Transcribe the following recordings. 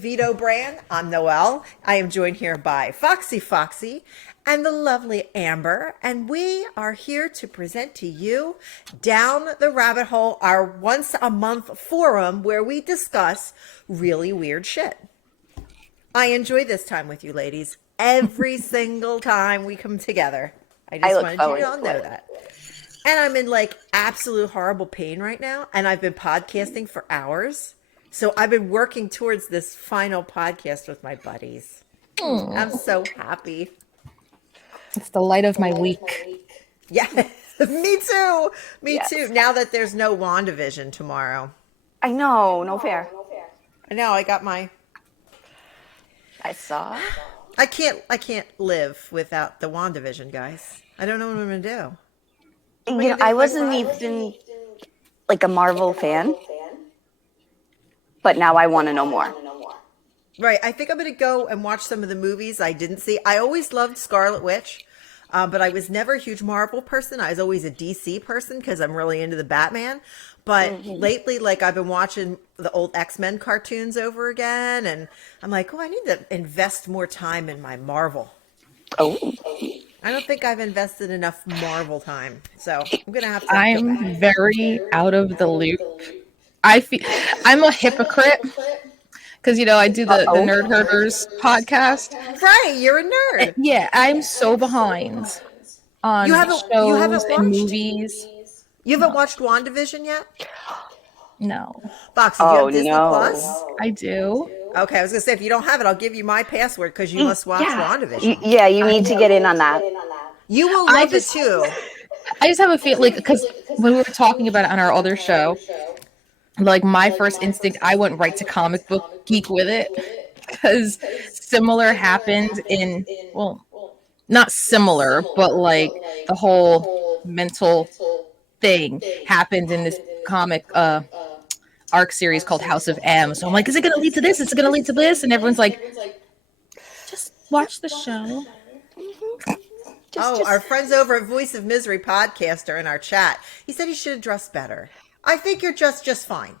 Vito brand. I'm Noel. I am joined here by Foxy, and the lovely Amber. And we are here to present to you Down the Rabbit Hole, our once a month forum where we discuss really weird shit. I enjoy this time with you ladies every single time we come together. I just wanted you to all know that. And I'm in like absolute horrible pain right now. And I've been podcasting for hours. So I've been working towards this final podcast with my buddies. I'm so happy. It's the light of my week. Yeah, me too. Me too. Now that there's no WandaVision tomorrow. I know, no fair. I know, I got my... I saw. I can't live without the WandaVision, guys. I don't know what I'm going to do. You know, I wasn't even like a Marvel fan, but now I want to know more. Right. I think I'm going to go and watch some of the movies I didn't see. I always loved Scarlet Witch, but I was never a huge Marvel person. I was always a DC person because I'm really into the Batman. But lately, like, I've been watching the old X-Men cartoons over again, and I'm like, oh, I need to invest more time in my Marvel. Oh. I don't think I've invested enough Marvel time, so I'm gonna have to. I'm very out of the loop. I feel I'm a hypocrite because I do the Nerd Herders podcast. Right, you're a nerd. Yeah, I'm so behind on shows and movies. You haven't watched WandaVision yet? No. Foxy, do you have Disney Plus? I do. Okay, I was gonna say if you don't have it, I'll give you my password because you must watch WandaVision. Yeah, you need to get in on that. You will love it too. I just have a feeling, like, because when we were talking about it on our other show, like my first instinct, I went right to comic book geek with it because similar happened in, well, not similar, but like the whole mental thing happened in this comic arc series called House of M. So I'm like, is it going to lead to this? Is it going to lead to this? And everyone's like, just watch the show. Our friends over at Voice of Misery podcaster in our chat, he said he should have dressed better. I think you're just fine.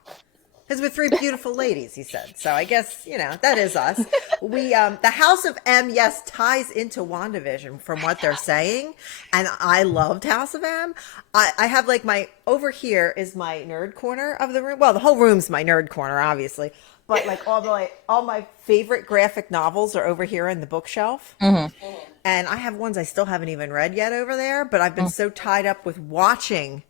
Because we're three beautiful ladies, he said. So I guess, that is us. We, the House of M, yes, ties into WandaVision from what they're saying. And I loved House of M. I have like over here is my nerd corner of the room. Well, the whole room's my nerd corner, obviously. But like all my favorite graphic novels are over here in the bookshelf. Mm-hmm. And I have ones I still haven't even read yet over there. But I've been so tied up with watching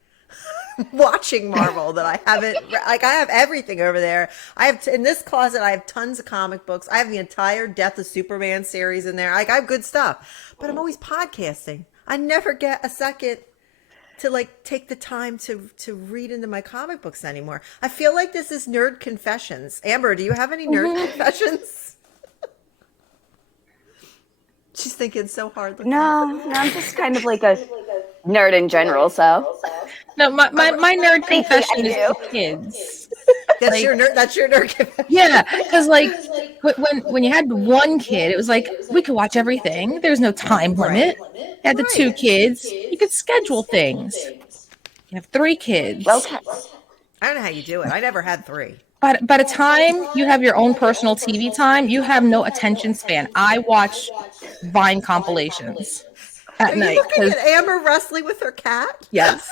Marvel that I haven't, I have everything over there. I have, in this closet, I have tons of comic books. I have the entire Death of Superman series in there. I have good stuff, but I'm always podcasting. I never get a second to like take the time to read into my comic books anymore. I feel like this is nerd confessions. Amber, do you have any nerd confessions? She's thinking so hard. No, I'm just kind of like a nerd in general, so. No, my nerd confession is the kids. That's your nerd confession. Yeah, because like when you had one kid, it was like we could watch everything. There's no time limit. You had the two kids, you could schedule things. You have three kids. Okay. I don't know how you do it. I never had three. But by the time you have your own personal TV time, you have no attention span. I watch Vine compilations at night. Are you looking at Amber wrestling with her cat? Yes.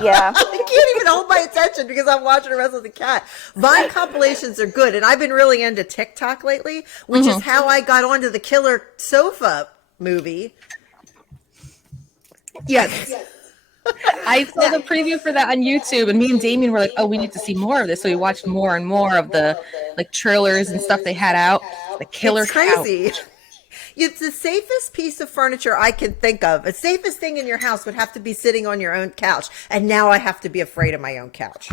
Yeah. I can't even hold my attention because I'm watching her wrestle with the cat. Vine compilations are good, and I've been really into TikTok lately, which is how I got onto the Killer Sofa movie. Yes. I saw the preview for that on YouTube, and me and Damien were like, oh, we need to see more of this. So we watched more and more of the like trailers and stuff they had out. The killer crazy. couch. It's the safest piece of furniture I can think of. The safest thing in your house would have to be sitting on your own couch. And now I have to be afraid of my own couch.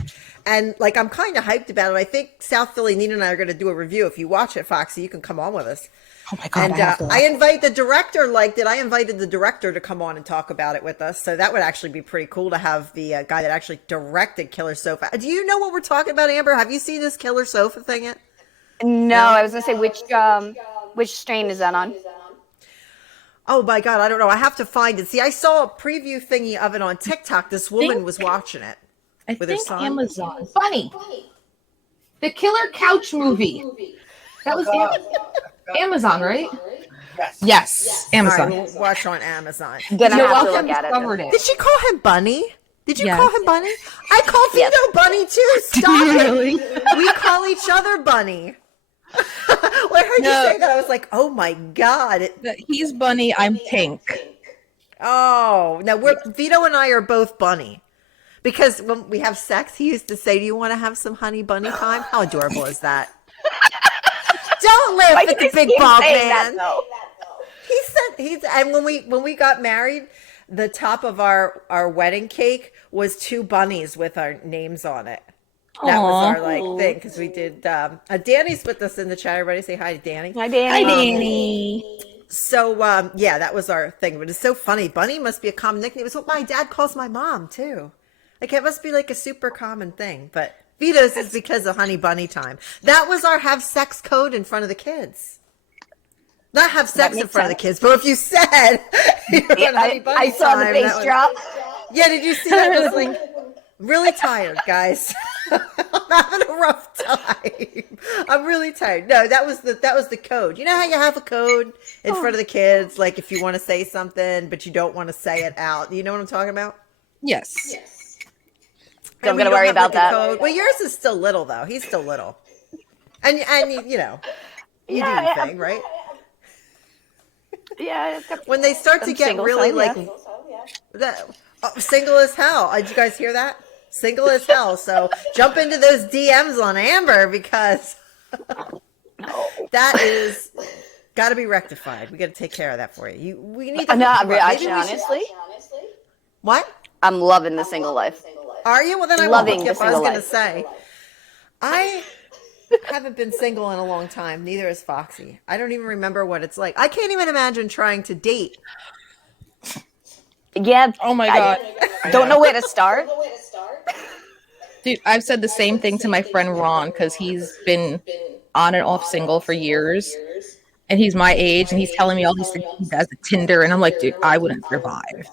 And like, I'm kind of hyped about it. I think South Philly, Nina and I are going to do a review. If you watch it, Foxy, you can come on with us. Oh my God. And I invite the director, liked it. I invited the director to come on and talk about it with us. So that would actually be pretty cool to have the guy that actually directed Killer Sofa. Do you know what we're talking about, Amber? Have you seen this Killer Sofa thing yet? No, I was going to say, which strain is that on? Oh my God, I don't know. I have to find it. See, I saw a preview thingy of it on TikTok. This woman was watching it with her son. Amazon. Funny. The Killer Couch movie. That was Amazon, right? Yes, All right, Amazon. we'll watch on Amazon. Gonna You're have to welcome. look at Discovered it. it. Did she call him Bunny? Did you Yes. call him Bunny? I call Vito Yes. Bunny too. Stop it. Really? We call each other Bunny. When I heard No. you say that, I was like, oh my God. He's Bunny. I'm Pink. Oh, no, Vito and I are both Bunny. Because when we have sex, he used to say, do you want to have some honey bunny time? How adorable is that? Don't laugh Why at do the you big keep bald saying man. that, though? He said and when we got married, the top of our wedding cake was two bunnies with our names on it. That was our thing because we did. Danny's with us in the chat. Everybody say hi to Danny. Hi, Danny. Hi, Danny. So yeah, that was our thing. But it's so funny. Bunny must be a common nickname. It's what my dad calls my mom too. Like it must be like a super common thing. But Vito's is because of honey bunny time. That was our have sex code in front of the kids. Not have sex in front of the kids, but if you said honey bunny I saw the time, face drop. Yeah, did you see that? I was like really tired, guys. I'm having a rough time. I'm really tired. No, that was the code. You know how you have a code in front of the kids, like if you want to say something but you don't want to say it out. You know what I'm talking about? Yes. Don't gotta worry about that. Code. Well, yours is still little though. He's still little, and you know, do your thing, right? Yeah. When they start to get really single as hell. Did you guys hear that? Single as hell. So jump into those DMs on Amber because that is got to be rectified. We got to take care of that for you. We need to. No, honestly, what? I'm loving the single life. Are you? Well, then I Loving won't the skip. I was single going to life. say, I haven't been single in a long time. Neither has Foxy. I don't even remember what it's like. I can't even imagine trying to date. Yeah. Oh my God. I don't know where to start. Dude, I've said the same thing to my friend Ron because he's been on and off single for years. And he's my age and he's telling me all these things he does at Tinder. And I'm like, dude, I wouldn't survive.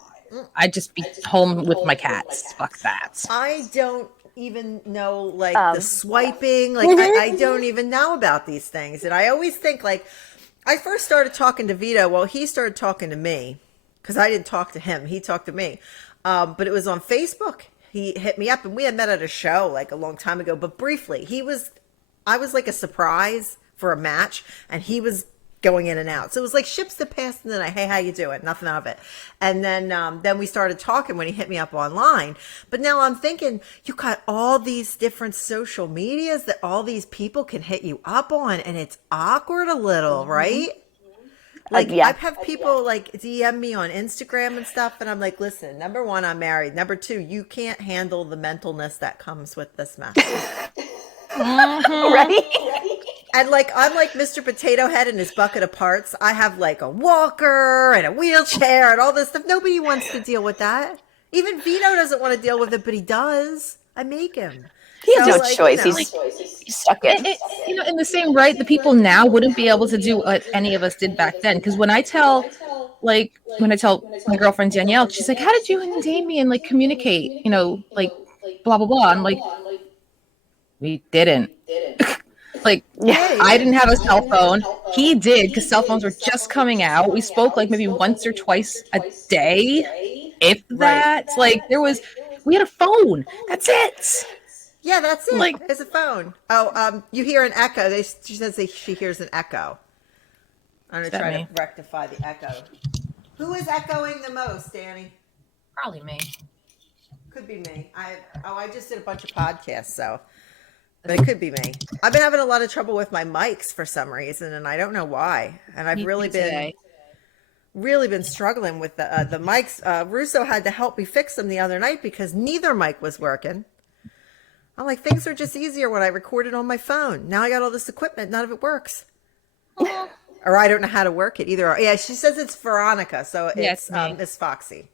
I'd just be home with my cats. Fuck that. I don't even know the swiping. Like I don't even know about these things. And I always think I first started talking to Vito. Well, he started talking to me because I didn't talk to him. He talked to me. But it was on Facebook. He hit me up and we had met at a show like a long time ago, but briefly. I was like a surprise for a match and he was going in and out. So it was like ships that passed in the night. Hey, how you doing? Nothing of it. And then we started talking when he hit me up online. But now I'm thinking, you got all these different social medias that all these people can hit you up on, and it's awkward a little, right? Like I've had people DM me on Instagram and stuff, and I'm like, listen, number one, I'm married. Number two, you can't handle the mentalness that comes with this mess. Right? And I'm like Mr. Potato Head in his bucket of parts. I have like a walker and a wheelchair and all this stuff. Nobody wants to deal with that. Even Vito doesn't want to deal with it, but he does. I make him. He has no choice. He's stuck in. In the same right, the people now wouldn't be able to do what any of us did back then. Because when I tell my girlfriend Danielle, she's like, "How did you and Damien communicate? Blah blah blah." I'm like, we didn't. I didn't have a cell phone. He did because cell phones were just coming out. We spoke maybe once or twice a day, if that. We had a phone. That's it. Yeah, that's it. It's a phone. Oh, you hear an echo. She says she hears an echo. I'm going to try to rectify the echo. Who is echoing the most, Danny? Probably me. Could be me. I just did a bunch of podcasts, so. But it could be me. I've been having a lot of trouble with my mics for some reason, and I don't know why. And I've really been struggling with the mics. Russo had to help me fix them the other night because neither mic was working. I'm like, things are just easier when I record it on my phone. Now I got all this equipment. None of it works. Or I don't know how to work it either. Yeah, she says it's Veronica, so it's Foxy.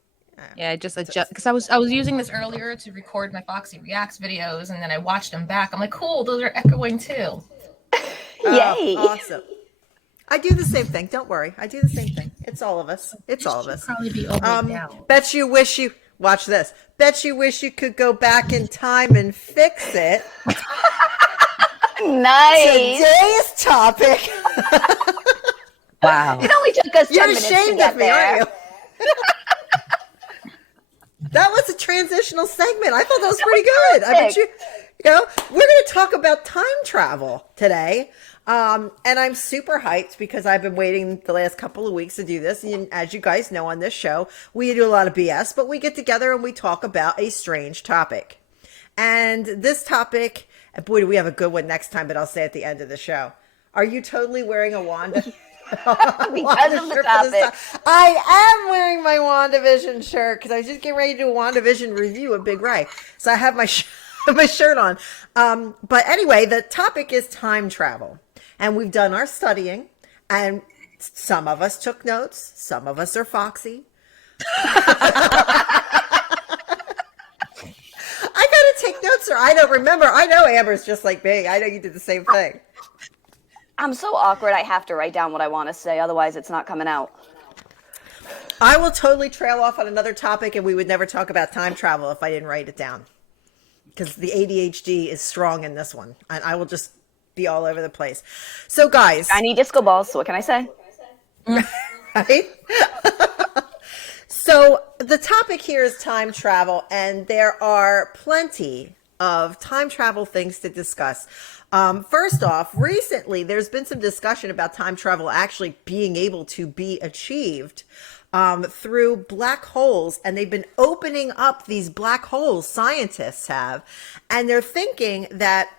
Yeah, I just adjust because I was using this earlier to record my Foxy Reacts videos, and then I watched them back. I'm like, cool, those are echoing too. Yay! Awesome. I do the same thing. Don't worry, I do the same thing. It's all of us. It's all of us. Probably be over now. Bet you wish you watch this. Bet you wish you could go back in time and fix it. Nice. Today's topic. Wow. It only took us 10 You're minutes to ashamed get of me, there. aren't you? That was a transitional segment. I thought that was pretty good. I bet we're going to talk about time travel today. And I'm super hyped because I've been waiting the last couple of weeks to do this. And as you guys know on this show, we do a lot of BS, but we get together and we talk about a strange topic. And this topic, boy, do we have a good one next time, but I'll say at the end of the show. Are you totally wearing a Wanda? Because of the topic. I am wearing my WandaVision shirt because I was just getting ready to do a WandaVision review of Big Ray. So I have my my shirt on. But anyway, the topic is time travel. And we've done our studying. And some of us took notes. Some of us are Foxy. I got to take notes or I don't remember. I know Amber's just like me. I know you did the same thing. I'm so awkward. I have to write down what I want to say. Otherwise, it's not coming out. I will totally trail off on another topic and we would never talk about time travel if I didn't write it down. Because the ADHD is strong in this one. And I will just be all over the place. So, guys. I need disco balls. So what can I say? Right? So, the topic here is time travel. And there are plenty of time travel things to discuss. First off, recently there's been some discussion about time travel actually being able to be achieved through black holes, and they've been opening up these black holes, scientists have, and they're thinking that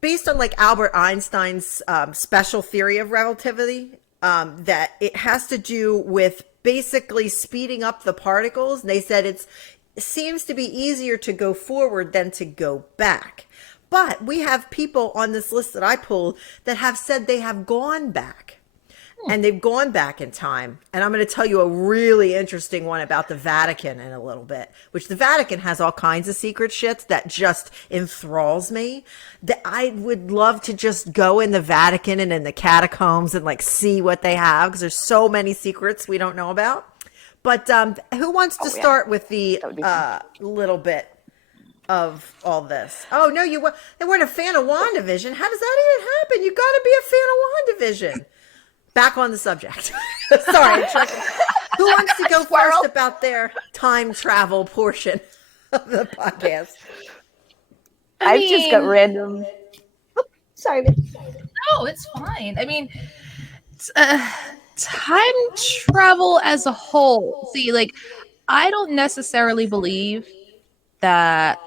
based on like Albert Einstein's special theory of relativity, that it has to do with basically speeding up the particles. And they said it seems to be easier to go forward than to go back. But we have people on this list that I pulled that have said they have gone back. And they've gone back in time. And I'm going to tell you a really interesting one about the Vatican in a little bit, which the Vatican has all kinds of secret shit that just enthralls me. That I would love to just go in the Vatican and in the catacombs and like see what they have, because there's so many secrets we don't know about. But who wants to start with the little bit of all this? Oh, no, they weren't a fan of WandaVision. How does that even happen? You got to be a fan of WandaVision. Back on the subject. Sorry. Who wants to go first about their time travel portion of the podcast? I just got random. Oh, sorry. No, it's fine. I mean, time travel as a whole. See, like, I don't necessarily believe that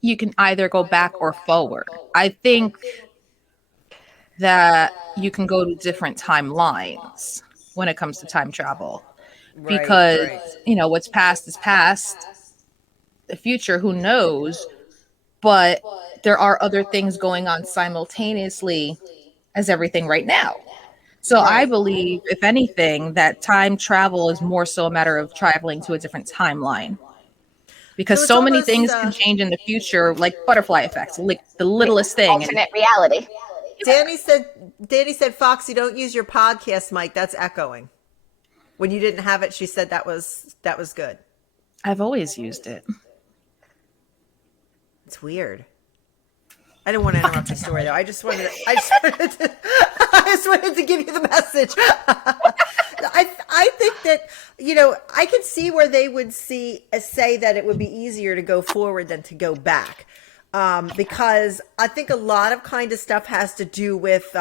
you can either go back or forward. I think that you can go to different timelines when it comes to time travel. Because, you know, what's past is past. The future, who knows? But there are other things going on simultaneously as everything right now. So I believe, if anything, that time travel is more so a matter of traveling to a different timeline. Because so many things can change in the future, like butterfly effects, like the littlest thing. Alternate reality. Danny said, Foxy, don't use your podcast mic. That's echoing. When you didn't have it, she said that was good. I've always used it. It's weird. I didn't want to interrupt your story though. I just wanted to give you the message. I think that, you know, I could see where they would say that it would be easier to go forward than to go back. Because I think a lot of kind of stuff has to do with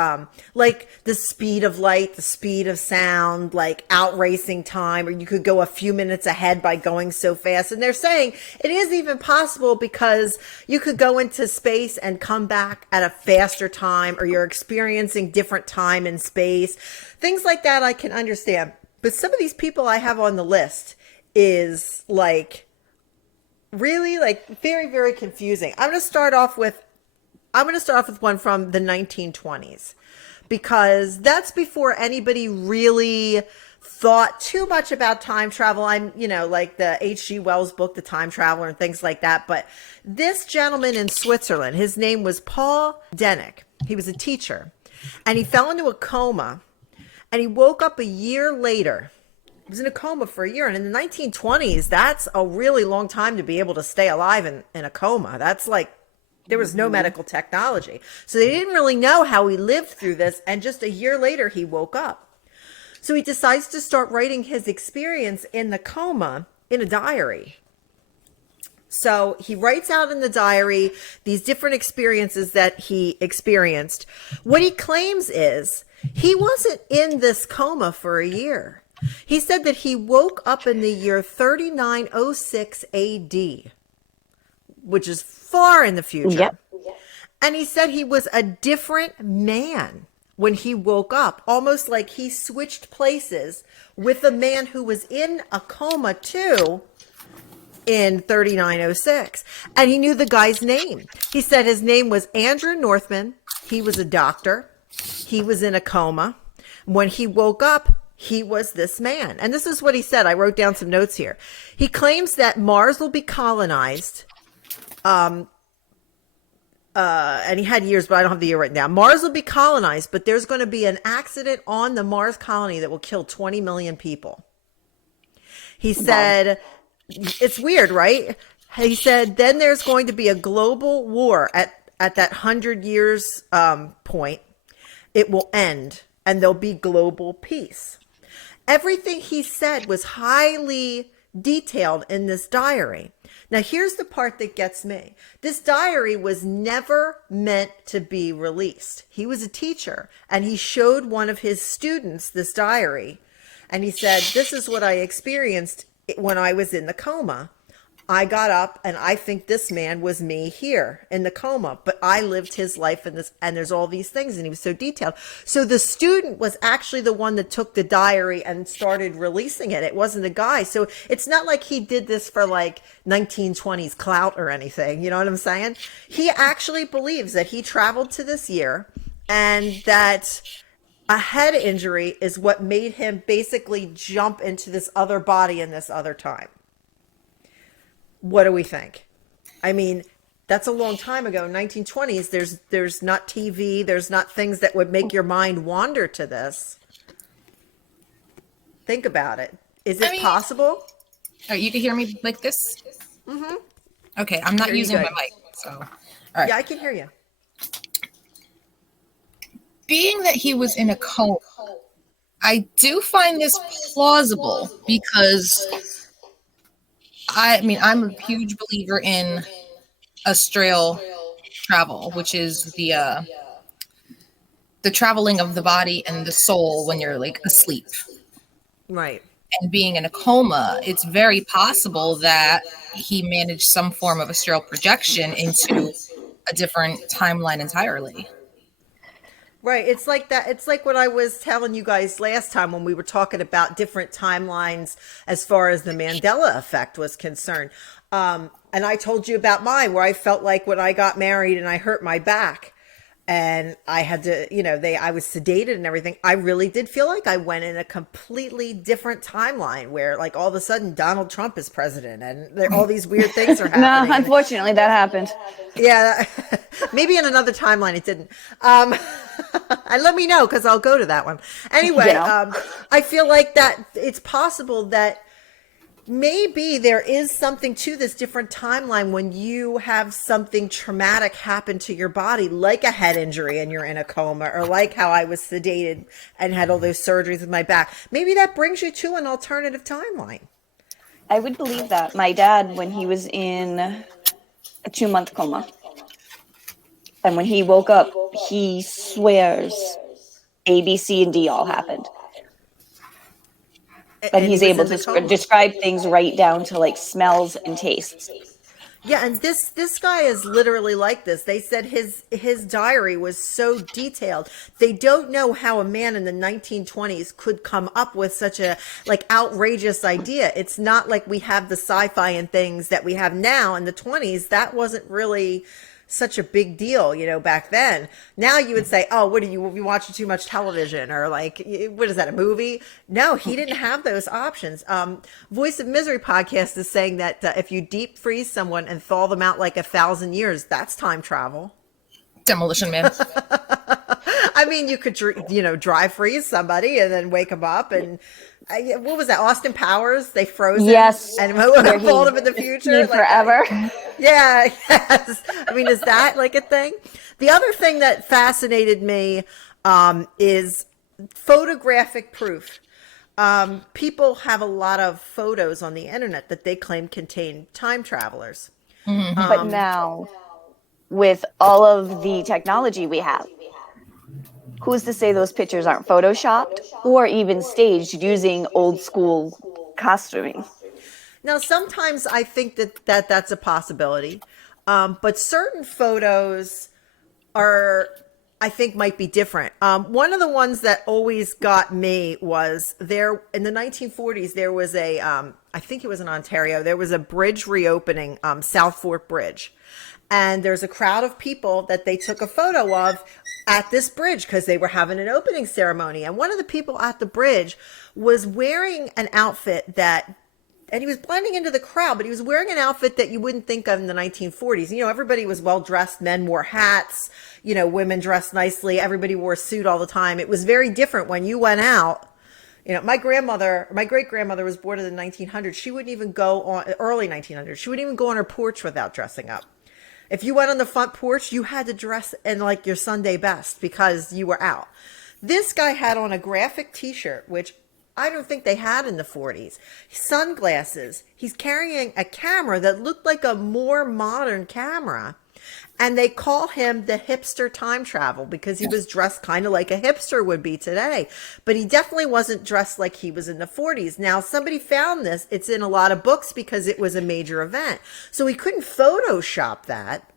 like the speed of light, the speed of sound, like outracing time, or you could go a few minutes ahead by going so fast. And they're saying it is even possible because you could go into space and come back at a faster time, or you're experiencing different time and space. Things like that I can understand. But some of these people I have on the list is like, really, like, very, very confusing. I'm going to start off with one from the 1920s, because that's before anybody really thought too much about time travel. I'm, you know, like the H.G. Wells book, The Time Traveler, and things like that. But this gentleman in Switzerland, his name was Paul Denick. He was a teacher, and he fell into a coma, and he woke up a year later. He was in a coma for a year. And in the 1920s, that's a really long time to be able to stay alive in a coma. That's like There was no medical technology. So they didn't really know how he lived through this. And just a year later, he woke up. So he decides to start writing his experience in the coma in a diary. So he writes out in the diary these different experiences that he experienced. What he claims is he wasn't in this coma for a year. He said that he woke up in the year 3906 AD, which is far in the future. Yep. And he said he was a different man when he woke up, almost like he switched places with a man who was in a coma too in 3906. And he knew the guy's name. He said his name was Andrew Northman. He was a doctor. He was in a coma. When he woke up, he was this man. And this is what he said. I wrote down some notes here. He claims that Mars will be colonized. And he had years, but I don't have the year right now. Mars will be colonized, but there's going to be an accident on the Mars colony that will kill 20 million people. He said, it's weird, right? He said, then there's going to be a global war at that 100 years point. It will end and there'll be global peace. Everything he said was highly detailed in this diary. Now, here's the part that gets me. This diary was never meant to be released. He was a teacher, and he showed one of his students this diary, and he said, this is what I experienced when I was in the coma. I got up, and I think this man was me here in the coma, but I lived his life in this, and there's all these things, and he was so detailed. So the student was actually the one that took the diary and started releasing it. It wasn't the guy. So it's not like he did this for like 1920s clout or anything. You know what I'm saying? He actually believes that he traveled to this year and that a head injury is what made him basically jump into this other body in this other time. What do we think? I mean, that's a long time ago, 1920s. There's not TV. There's not things that would make your mind wander to this. Think about it. Is it possible? Oh, you can hear me like this? Mm-hmm. Okay, I'm not using my mic, so. All right. Yeah, I can hear you. Being that he was in a coma, I do find this plausible because I mean, I'm a huge believer in astral travel, which is the traveling of the body and the soul when you're like asleep. Right. And being in a coma, it's very possible that he managed some form of astral projection into a different timeline entirely. Right. It's like that. It's like what I was telling you guys last time when we were talking about different timelines as far as the Mandela effect was concerned. And I told you about mine where I felt like when I got married and I hurt my back and I had to, I was sedated and everything. I really did feel like I went in a completely different timeline where like all of a sudden Donald Trump is president and all these weird things are happening. No, unfortunately that happened. Yeah, maybe in another timeline it didn't. And let me know because I'll go to that one. Anyway, I feel like that it's possible that maybe there is something to this different timeline when you have something traumatic happen to your body, like a head injury and you're in a coma, or like how I was sedated and had all those surgeries with my back. Maybe that brings you to an alternative timeline. I would believe that. My dad, when he was in a 2-month coma, and when he woke up, he swears A, B, C, and D all happened. And he's able to describe things right down to like smells and tastes. Yeah, and this guy is literally like this. They said his diary was so detailed. They don't know how a man in the 1920s could come up with such a like outrageous idea. It's not like we have the sci-fi and things that we have now. In the 20s, that wasn't really such a big deal, back then. Now you would say, oh, what are you watching too much television? Or like, what is that, a movie? No, he didn't have those options. Voice of Misery podcast is saying that if you deep freeze someone and thaw them out like 1,000 years, that's time travel. Demolition Man. I mean, you could, dry freeze somebody and then wake them up. And what was that? Austin Powers? They froze him and followed him in the future. Like forever. Yeah, yes. I mean, is that like a thing? The other thing that fascinated me is photographic proof. People have a lot of photos on the internet that they claim contain time travelers. But now, with all of the technology we have, who's to say those pictures aren't photoshopped or even staged using old school costuming? Now, sometimes I think that that's a possibility, but certain photos are, I think, might be different. One of the ones that always got me was there in the 1940s. There was I think it was in Ontario. There was a bridge reopening, South Fork Bridge, and there's a crowd of people that they took a photo of at this bridge because they were having an opening ceremony. And one of the people at the bridge was wearing an outfit that, and he was blending into the crowd, but he was wearing an outfit that you wouldn't think of in the 1940s. You know, everybody was well dressed. Men wore hats, you know, women dressed nicely. Everybody wore a suit all the time. It was very different when you went out. You know, my great grandmother was born in the 1900s. She wouldn't even go on, early 1900s. She wouldn't even go on her porch without dressing up. If you went on the front porch, you had to dress in like your Sunday best because you were out. This guy had on a graphic t-shirt, which I don't think they had in the 40s. Sunglasses. He's carrying a camera that looked like a more modern camera. And they call him the hipster time travel because he was dressed kind of like a hipster would be today. But he definitely wasn't dressed like he was in the 40s. Now, somebody found this. It's in a lot of books because it was a major event. So he couldn't Photoshop that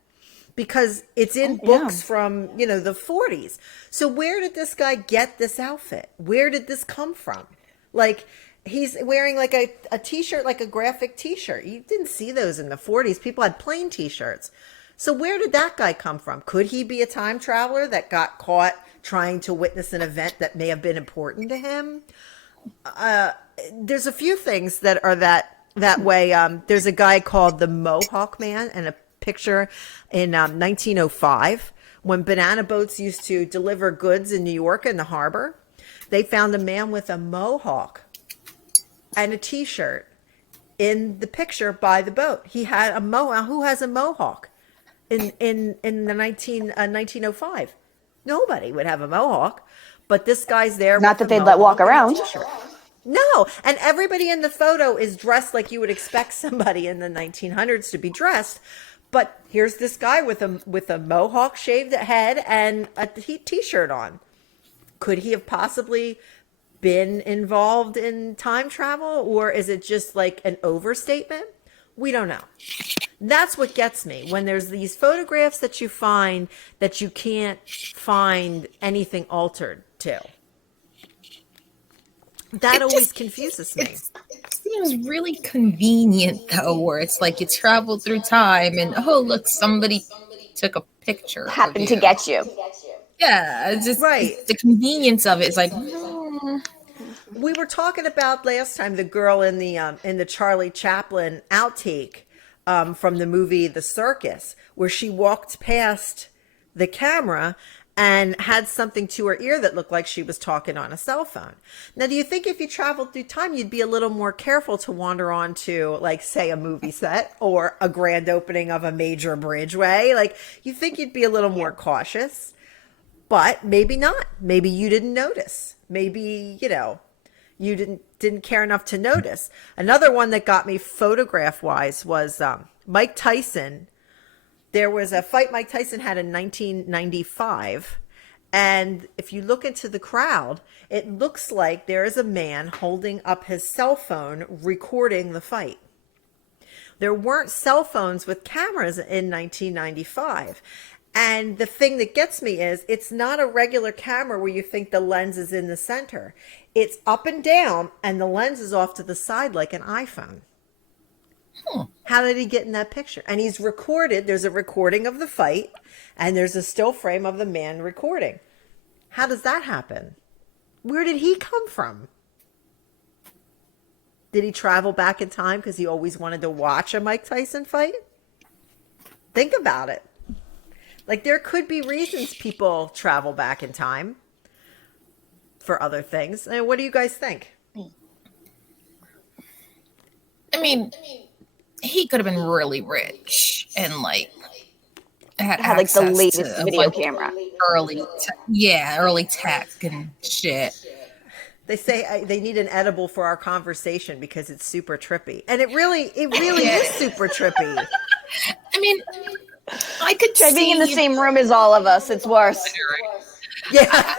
because it's in books from, you know, the 40s. So where did this guy get this outfit? Where did this come from? Like, he's wearing like a t-shirt, like a graphic t-shirt. You didn't see those in the 40s. People had plain t-shirts. So where did that guy come from? Could he be a time traveler that got caught trying to witness an event that may have been important to him? There's a few things that are that way. There's a guy called the Mohawk Man, and a picture in 1905 when banana boats used to deliver goods in New York in the harbor. They found a man with a mohawk and a t-shirt in the picture by the boat. He had a mohawk. Who has a mohawk in the 1905? Nobody would have a mohawk, but this guy's there. Not that they'd let walk around. No, and everybody in the photo is dressed like you would expect somebody in the 1900s to be dressed. But here's this guy with a mohawk, shaved head, and a t-shirt on. Could he have possibly been involved in time travel, or is it just like an overstatement? We don't know. That's what gets me when there's these photographs that you find that you can't find anything altered to. That always confuses me. It seems really convenient though, where it's like you travel through time and oh look, somebody took a picture. Happened to get you. Yeah, it's just Right. the convenience of it. It's like We were talking about last time the girl in the Charlie Chaplin outtake from the movie The Circus, where she walked past the camera and had something to her ear that looked like she was talking on a cell phone. Now, do you think if you traveled through time, you'd be a little more careful to wander onto, like, say, a movie set or a grand opening of a major bridgeway? Like, you think you'd be a little more cautious, but maybe not. Maybe you didn't notice. Maybe, you know, you didn't care enough to notice. Another one that got me photograph wise was Mike Tyson. There was a fight Mike Tyson had in 1995. And if you look into the crowd, it looks like there is a man holding up his cell phone recording the fight. There weren't cell phones with cameras in 1995. And the thing that gets me is it's not a regular camera where you think the lens is in the center. It's up and down, and the lens is off to the side like an iPhone. How did he get in that picture? And he's recorded. There's a recording of the fight, and there's a still frame of the man recording. How does that happen? Where did he come from? Did he travel back in time because he always wanted to watch a Mike Tyson fight? Think about it. Like, there could be reasons people travel back in time for other things. What do you guys think? I mean, he could have been really rich and like had Had like the access latest to video like camera. early tech and shit. They say they need an edible for our conversation because it's super trippy, and it really is super trippy. I mean, I could Try being see in the same room as all of us. It's worse. Yeah.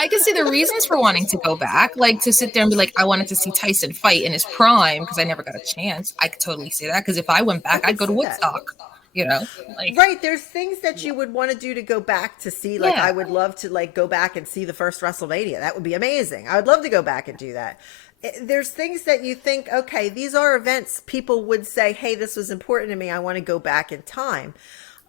I could see the reasons for wanting to go back, like to sit there and be like, I wanted to see Tyson fight in his prime because I never got a chance. I could totally see that because if I went back, I'd go to Woodstock. You know, like right. There's things that you would want to do to go back to see. Like Yeah. I would love to like go back and see the first WrestleMania. That would be amazing. I would love to go back and do that. There's things that you think, okay, these are events people would say, hey, this was important to me. I want to go back in time.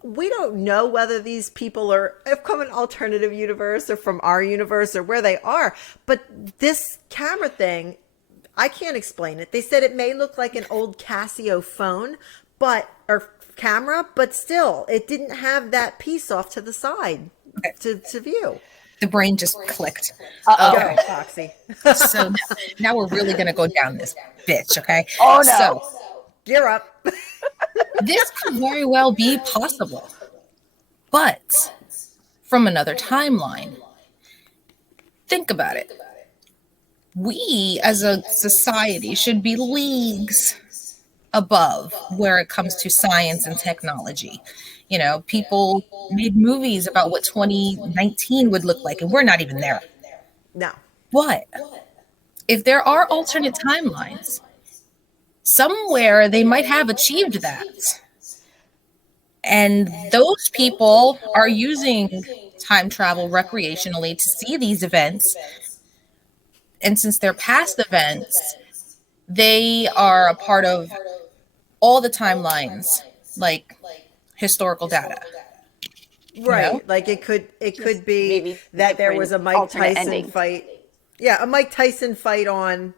We don't know whether these people are from an alternative universe or from our universe or where they are. But this camera thing, I can't explain it. They said it may look like an old Casio phone, or camera, but still, it didn't have that piece off to the side to view. the brain just clicked. Go, Foxy. So now we're really going to go down this bitch, okay? Oh, no. So Gear up. this could very well be possible, but from another timeline. Think about it. We as a society should be leagues above where it comes to science and technology. You know, people made movies about what 2019 would look like, and we're not even there. No. But if there are alternate timelines, somewhere they might have achieved that. And those people are using time travel recreationally to see these events. And since they're past events, they are a part of all the timelines, like historical data. Right. know? Like it could be maybe that there was a different Mike alternate Tyson ending. fight. Yeah, a Mike Tyson fight on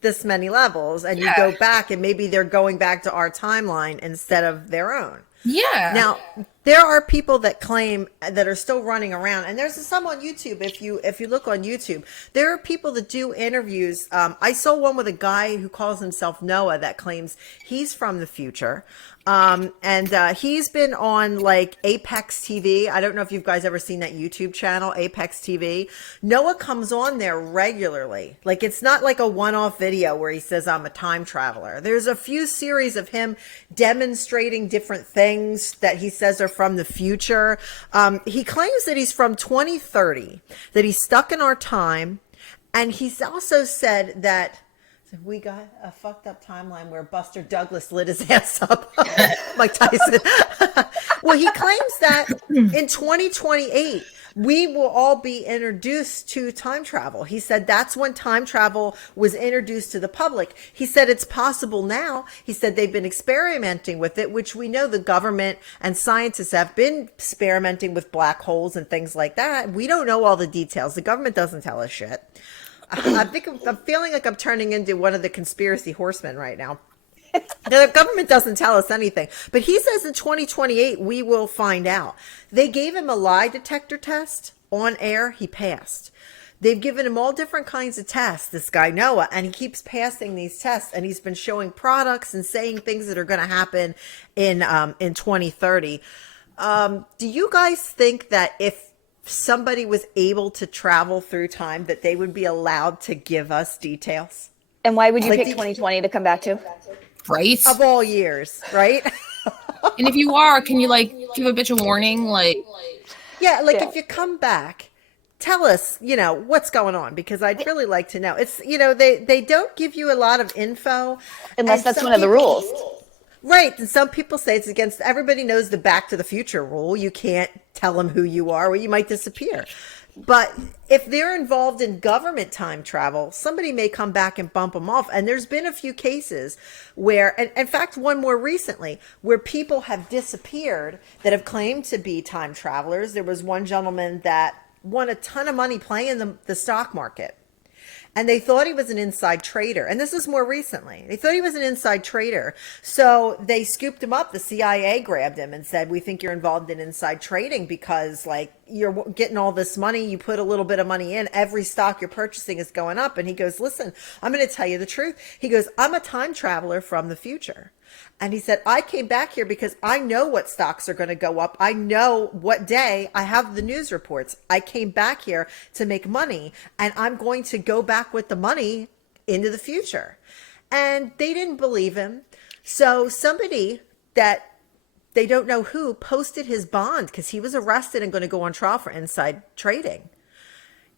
this many levels, and you go back and maybe they're going back to our timeline instead of their own. Yeah. Now, there are people that claim that are still running around, and there's some on YouTube. If you look on YouTube, there are people that do interviews. I saw one with a guy who calls himself Noah that claims he's from the future. And he's been on like Apex TV. I don't know if you guys ever seen that YouTube channel, Apex TV. Noah comes on there regularly. Like it's not like a one-off video where he says I'm a time traveler. There's a few series of him demonstrating different things that he says are from the future. He claims that he's from 2030, that he's stuck in our time. And he's also said that we got a fucked up timeline where Buster Douglas lit his ass up, Mike Tyson. Well, he claims that in 2028, we will all be introduced to time travel. He said that's when time travel was introduced to the public. He said it's possible now. He said they've been experimenting with it, which we know the government and scientists have been experimenting with black holes and things like that. We don't know all the details. The government doesn't tell us shit. I think I'm feeling like I'm turning into one of the conspiracy horsemen right now. The government doesn't tell us anything, but he says in 2028 we will find out. They gave him a lie detector test on air. He passed. They've given him all different kinds of tests, this guy Noah, and he keeps passing these tests, and he's been showing products and saying things that are going to happen in 2030. Do you guys think that if somebody was able to travel through time that they would be allowed to give us details? And why would you Like pick the- 2020 to come back to? Right? Of all years, right? And if you are, can you like give a bitch a warning? Like, Yeah, like Yeah. if you come back, tell us, what's going on, because I'd really like to know. It's, they don't give you a lot of info. Unless and that's some one of the people- rules. Right. And some people say it's against, everybody knows the Back to the Future rule. You can't tell them who you are or you might disappear. But if they're involved in government time travel, somebody may come back and bump them off. And there's been a few cases where, and in fact, one more recently, where people have disappeared that have claimed to be time travelers. There was one gentleman that won a ton of money playing the stock market. And they thought he was an inside trader. And this is more recently. They thought he was an inside trader. So they scooped him up. The CIA grabbed him and said, we think you're involved in inside trading because like you're getting all this money. You put a little bit of money in. Every stock you're purchasing is going up. And he goes, listen, I'm going to tell you the truth. He goes, I'm a time traveler from the future. And he said, I came back here because I know what stocks are going to go up. I know what day. I have the news reports. I came back here to make money, and I'm going to go back with the money into the future. And they didn't believe him. So somebody that they don't know who posted his bond because he was arrested and going to go on trial for inside trading.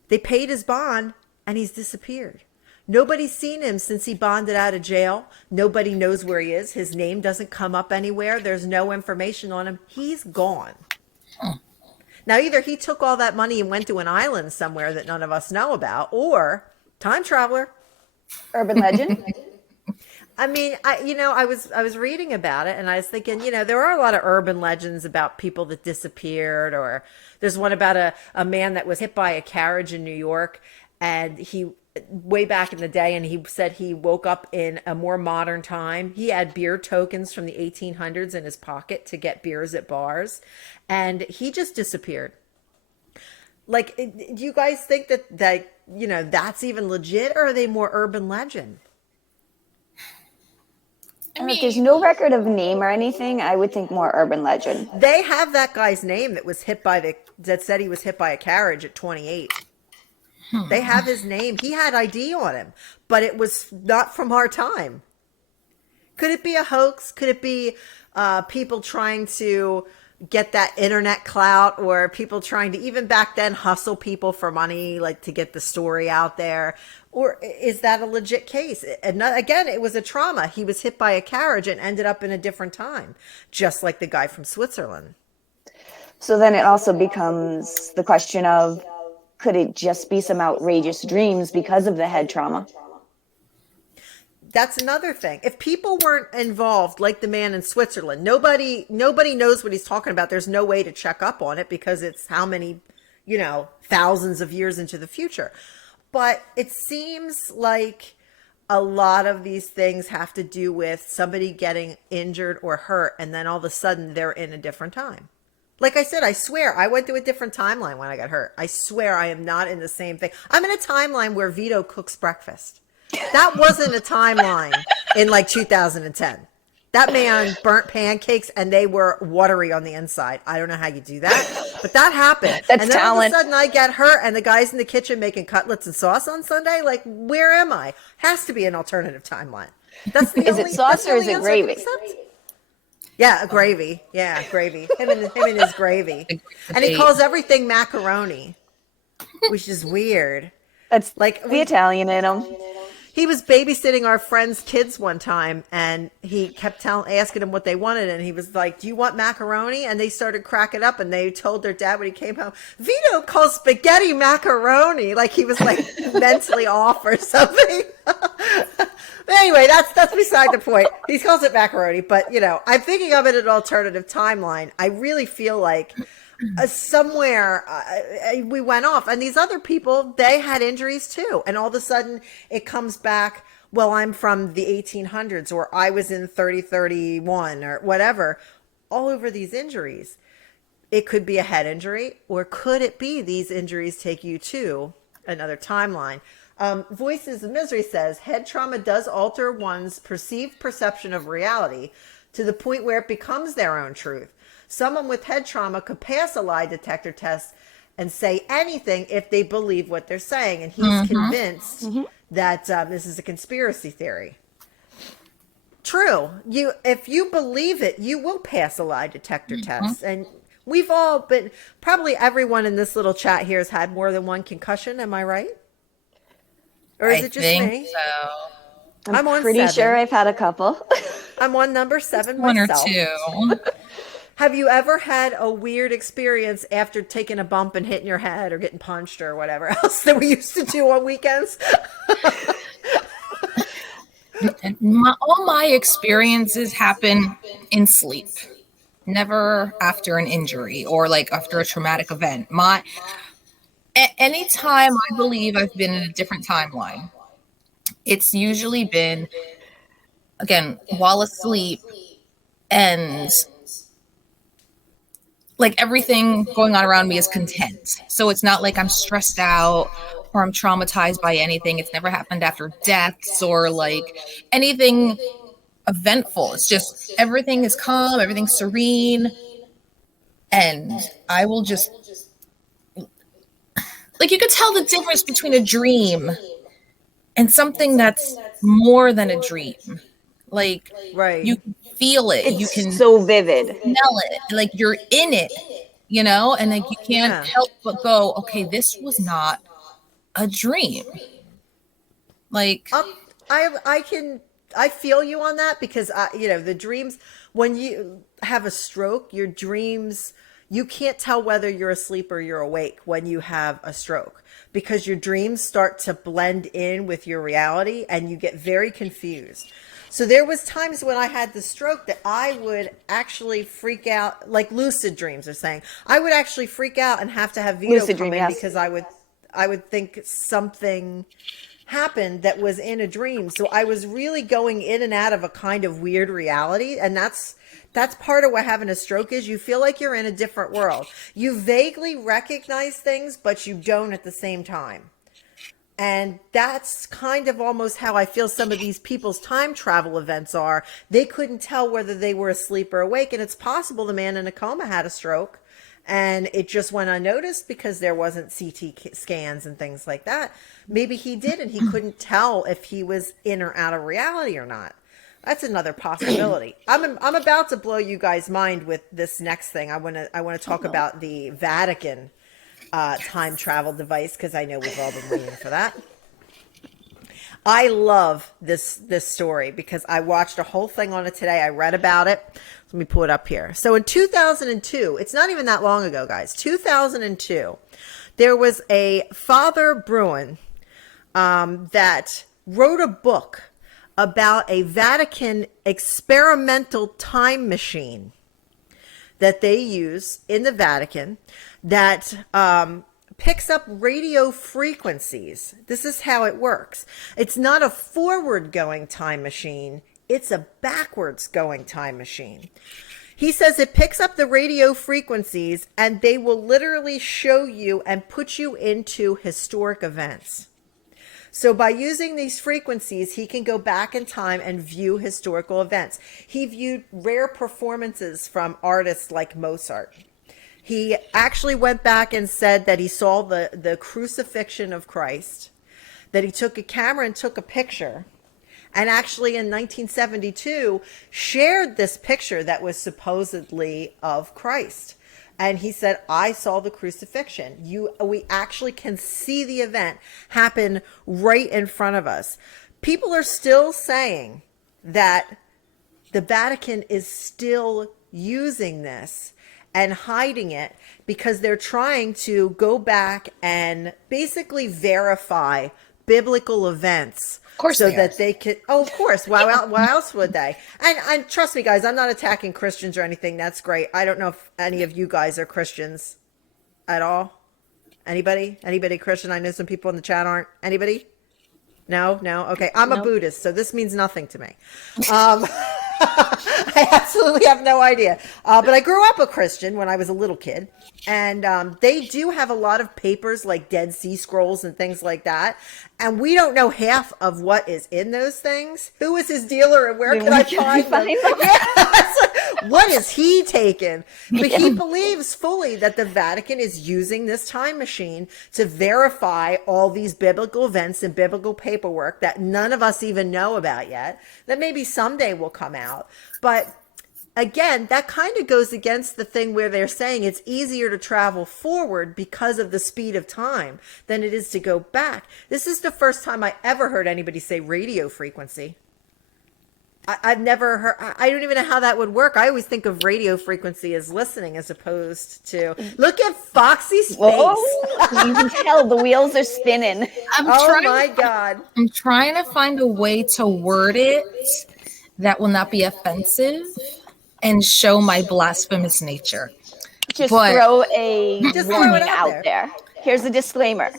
They paid his bond and he's disappeared. Nobody's seen him since he bonded out of jail. Nobody knows where he is. His name doesn't come up anywhere. There's no information on him. He's gone. Now, either he took all that money and went to an island somewhere that none of us know about, or time traveler. Urban legend. I mean, I was reading about it and I was thinking, there are a lot of urban legends about people that disappeared, or there's one about a man that was hit by a carriage in New York, and he way back in the day, and he said he woke up in a more modern time. He had beer tokens from the 1800s in his pocket to get beers at bars, and he just disappeared. Like, do you guys think that that's even legit, or are they more urban legend? If there's no record of name or anything, I would think more urban legend. They have that guy's name that said he was hit by a carriage at 28. They have his name. He had ID on him, but it was not from our time. Could it be a hoax? Could it be people trying to get that internet clout, or people trying to, even back then, hustle people for money, like to get the story out there? Or is that a legit case? And again, it was a trauma. He was hit by a carriage and ended up in a different time, just like the guy from Switzerland. So then it also becomes the question of, could it just be some outrageous dreams because of the head trauma? That's another thing. If people weren't involved, like the man in Switzerland, nobody knows what he's talking about. There's no way to check up on it because it's how many, thousands of years into the future. But it seems like a lot of these things have to do with somebody getting injured or hurt, and then all of a sudden they're in a different time. Like I said, I swear I went through a different timeline when I got hurt. I swear I am not in the same thing. I'm in a timeline where Vito cooks breakfast. That wasn't a timeline in like 2010. That man burnt pancakes and they were watery on the inside. I don't know how you do that, but that happened. That's and then talent. all of a sudden I get hurt and the guy's in the kitchen making cutlets and sauce on Sunday. Like, where am I? Has to be an alternative timeline. That's the Is it sauce or is it gravy? Yeah, gravy. Yeah, gravy. Him and his gravy. And he calls everything macaroni, which is weird. That's like the Italian in him. He was babysitting our friend's kids one time, and he kept asking them what they wanted, and he was like, do you want macaroni? And they started cracking up, and they told their dad when he came home, Vito calls spaghetti macaroni, like he was like mentally off or something. But anyway, that's beside the point. He calls it macaroni, but I'm thinking of it an alternative timeline. I really feel like somewhere we went off, and these other people, they had injuries too, and all of a sudden it comes back, well, I'm from the 1800s, or I was in 3031 or whatever, all over these injuries. It could be a head injury, or could it be these injuries take you to another timeline? Voices of Misery says head trauma does alter one's perceived perception of reality to the point where it becomes their own truth. Someone with head trauma could pass a lie detector test and say anything if they believe what they're saying. And he's convinced that this is a conspiracy theory. True. If you believe it, you will pass a lie detector test. And we've all been, probably everyone in this little chat here has had more than one concussion. Am I right? Or is it just me? So. I'm on pretty 7. sure I've had a couple. I'm on number 7 one myself. or two. Have you ever had a weird experience after taking a bump and hitting your head or getting punched or whatever else that we used to do on weekends? All my experiences happen in sleep, never after an injury or like after a traumatic event. Anytime I believe I've been in a different timeline, it's usually been, again, while asleep, and like everything going on around me is content. So it's not like I'm stressed out or I'm traumatized by anything. It's never happened after deaths or like anything eventful. It's just everything is calm, everything's serene, and I will just like you could tell the difference between a dream and something that's more than a dream. Like Right. you can feel it, It's you can so vivid. smell it, like you're in it, you know, and like you can't Yeah. help but go, okay, this was not a dream. Like I feel you on that because the dreams, when you have a stroke, your dreams, you can't tell whether you're asleep or you're awake when you have a stroke because your dreams start to blend in with your reality and you get very confused. So there was times when I had the stroke that I would actually freak out, like lucid dreams are saying. I would actually freak out and have to have Vito Lucid come dream, in yes. because I would think something happened that was in a dream. So I was really going in and out of a kind of weird reality. And that's part of what having a stroke is. You feel like you're in a different world. You vaguely recognize things, but you don't at the same time. And that's kind of almost how I feel some of these people's time travel events are. They couldn't tell whether they were asleep or awake. And it's possible the man in a coma had a stroke and it just went unnoticed because there wasn't CT scans and things like that. Maybe he did and he couldn't tell if he was in or out of reality or not. That's another possibility. I'm about to blow you guys' mind with this next thing. I want to talk about the Vatican time travel device because I know we've all been waiting for that. I love this story because I watched a whole thing on it today. I read about it. Let me pull it up here. So in 2002, it's not even that long ago, guys. 2002, there was a Father Bruin that wrote a book about a Vatican experimental time machine that they use in the Vatican that picks up radio frequencies. This is how it works. It's not a forward-going time machine. It's a backwards-going time machine. He says it picks up the radio frequencies and they will literally show you and put you into historic events. So by using these frequencies, he can go back in time and view historical events. He viewed rare performances from artists like Mozart. He actually went back and said that he saw the crucifixion of Christ, that he took a camera and took a picture, and actually in 1972 shared this picture that was supposedly of Christ. And he said, I saw the crucifixion. We actually can see the event happen right in front of us. People are still saying that the Vatican is still using this and hiding it because they're trying to go back and basically verify biblical events. Of course so they that are. they could, of course. Why else would they? And trust me, guys, I'm not attacking Christians or anything. That's great. I don't know if any of you guys are Christians at all. Anybody Christian? I know some people in the chat aren't. Anybody? No. Okay, I'm a Buddhist, so this means nothing to me. I absolutely have no idea. But I grew up a Christian when I was a little kid. And they do have a lot of papers like Dead Sea Scrolls and things like that. And we don't know half of what is in those things. Who is his dealer and where can I find them? Yeah, what is he taking? But he believes fully that the Vatican is using this time machine to verify all these biblical events and biblical paperwork that none of us even know about yet, that maybe someday will come out. But again, that kind of goes against the thing where they're saying it's easier to travel forward because of the speed of time than it is to go back. This is the first time I ever heard anybody say radio frequency. I've never heard, I don't even know how that would work. I always think of radio frequency as listening as opposed to, look at Foxy's face. Oh, you can tell the wheels are spinning. My God. I'm trying to find a way to word it that will not be offensive and show my blasphemous nature. Just throw a warning it out there. Here's a disclaimer.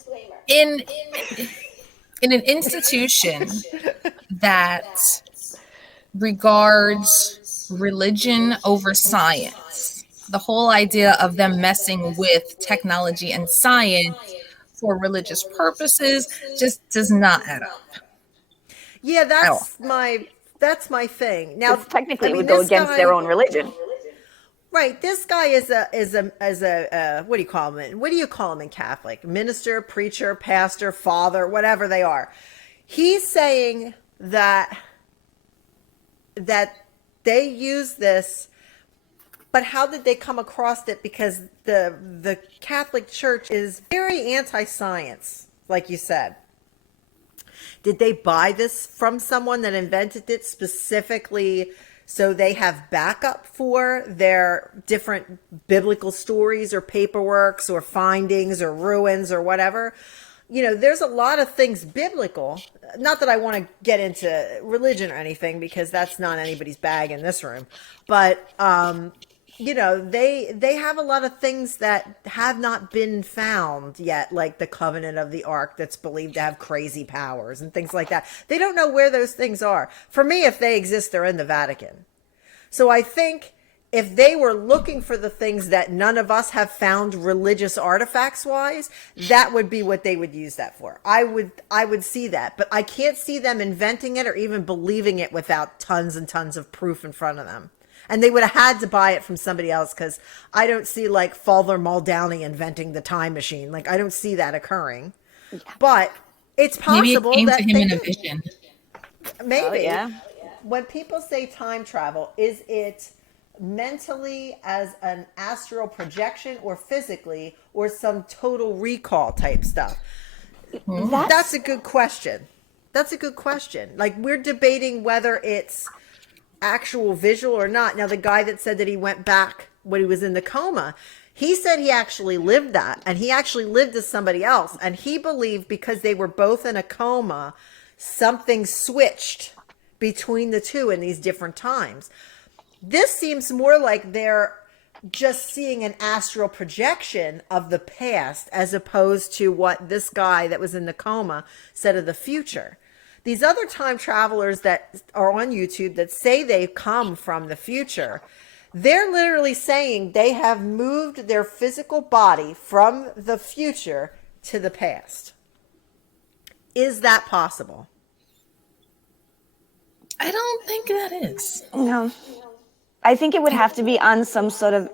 In an institution that regards religion over science, the whole idea of them messing with technology and science for religious purposes just does not add up. Yeah, that's my That's my thing. Now, Because technically I it mean, would go this against guy, their own religion. right? This guy is a what do you call him? What do you call him in Catholic? Minister, preacher, pastor, father, whatever they are. He's saying that they use this, but how did they come across it? Because the Catholic Church is very anti-science, like you said. Did they buy this from someone that invented it specifically so they have backup for their different biblical stories or paperworks or findings or ruins or whatever? You know, there's a lot of things biblical. Not that I want to get into religion or anything, because that's not anybody's bag in this room. But you know, they have a lot of things that have not been found yet, like the covenant of the ark that's believed to have crazy powers and things like that. They don't know where those things are. For me, if they exist, they're in the Vatican. So I think if they were looking for the things that none of us have found religious artifacts wise, that would be what they would use that for. I would see that, but I can't see them inventing it or even believing it without tons and tons of proof in front of them. And they would have had to buy it from somebody else, because I don't see like Father Muldowney inventing the time machine. Like, I don't see that occurring. Yeah. But it's possible maybe it came that to him in a vision. Maybe. Oh, yeah. When people say time travel, is it mentally as an astral projection or physically or some total recall type stuff? That's a good question. That's a good question. Like, we're debating whether it's actual visual or not. Now, the guy that said that he went back when he was in the coma, he said he actually lived that, and he actually lived as somebody else, and he believed because they were both in a coma, something switched between the two in these different times. This seems more like they're just seeing an astral projection of the past, as opposed to what this guy that was in the coma said of the future. These other time travelers that are on YouTube that say they come from the future, they're literally saying they have moved their physical body from the future to the past. Is that possible? I don't think that is. No. I think it would have to be on some sort of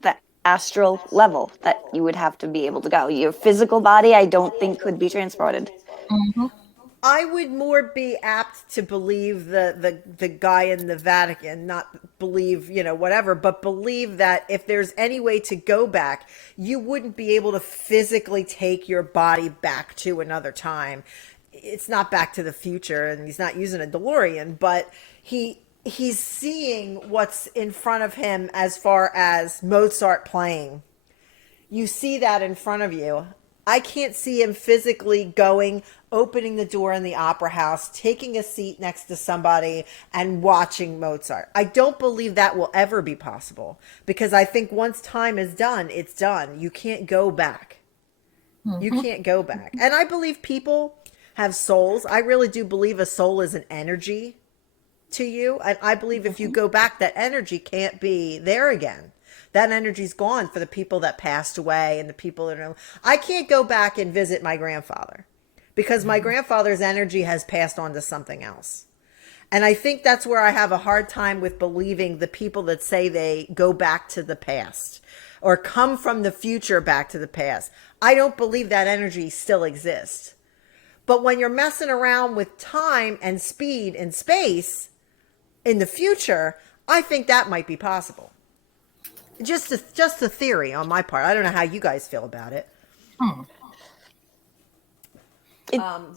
the astral level that you would have to be able to go. Your physical body, I don't think could be transported. Mm-hmm. I would more be apt to believe the guy in the Vatican, not believe, you know, whatever, but believe that if there's any way to go back, you wouldn't be able to physically take your body back to another time. It's not Back to the Future, and he's not using a DeLorean, but he's seeing what's in front of him as far as Mozart playing. You see that in front of you. I can't see him physically going, opening the door in the opera house, taking a seat next to somebody and watching Mozart. I don't believe that will ever be possible, because I think once time is done, it's done. You can't go back. You can't go back. And I believe people have souls. I really do believe a soul is an energy to you. And I believe if you go back, that energy can't be there again. That energy's gone for the people that passed away and the people that are. I can't go back and visit my grandfather, because my grandfather's energy has passed on to something else. And I think that's where I have a hard time with believing the people that say they go back to the past or come from the future back to the past. I don't believe that energy still exists. But when you're messing around with time and speed and space in the future, I think that might be possible. Just a theory on my part. I don't know how you guys feel about it.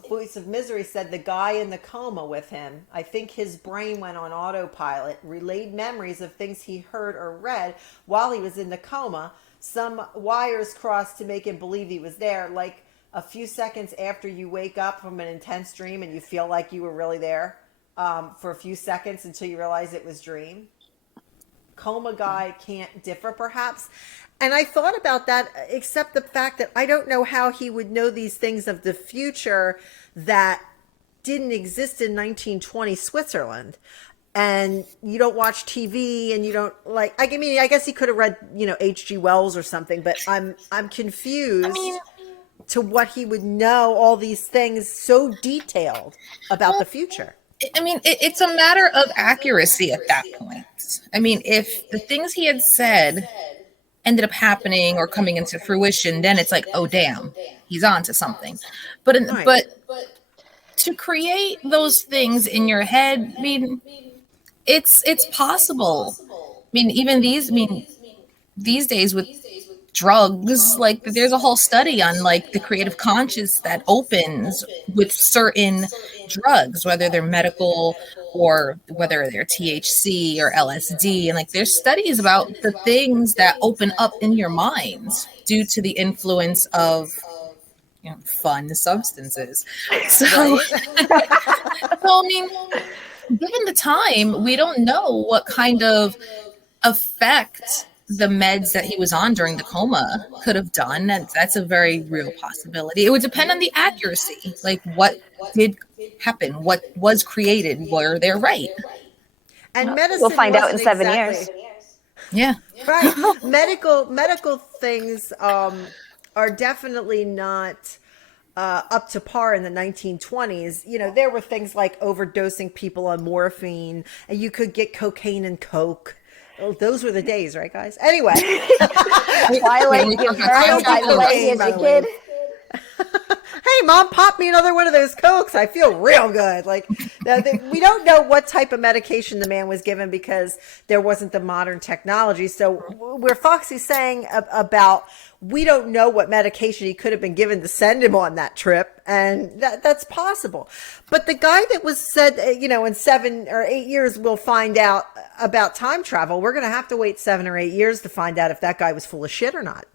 Voice of Misery said the guy in the coma with him, I think his brain went on autopilot, relayed memories of things he heard or read while he was in the coma. Some wires crossed to make him believe he was there, like a few seconds after you wake up from an intense dream and you feel like you were really there for a few seconds until you realize it was dream. Coma guy can't differ, perhaps. And I thought about that, except the fact that I don't know how he would know these things of the future that didn't exist in 1920 Switzerland. And you don't watch TV, and you don't like. I mean, I guess he could have read, H.G. Wells or something. But I'm confused to what he would know all these things so detailed about the future. I mean, it's a matter of accuracy at that point. I mean, if the things he had said ended up happening or coming into fruition, then it's like, oh damn, he's on to something. Right. But to create those things in your head, I mean, it's possible. I mean, even these days with drugs, like there's a whole study on like the creative conscious that opens with certain drugs, whether they're medical or whether they're THC or LSD, and like there's studies about the things that open up in your mind due to the influence of fun substances. So, Right. so I mean, given the time, we don't know what kind of effect the meds that he was on during the coma could have done. That's a very real possibility. It would depend on the accuracy, like what did happen, what was created, were they right? And We'll medicine find out in wasn't 7 years. Yeah. right. Medical things are definitely not up to par in the 1920s. You know, there were things like overdosing people on morphine, and you could get cocaine and coke. Oh, those were the days, right, guys? Anyway, Twilight gives her, by the way, as a kid. hey, mom, pop me another one of those cokes. I feel real good. Like, we don't know what type of medication the man was given because there wasn't the modern technology. So where Foxy's saying about we don't know what medication he could have been given to send him on that trip, and that's possible. But the guy that was said, in 7 or 8 years we'll find out about time travel. We're going to have to wait 7 or 8 years to find out if that guy was full of shit or not.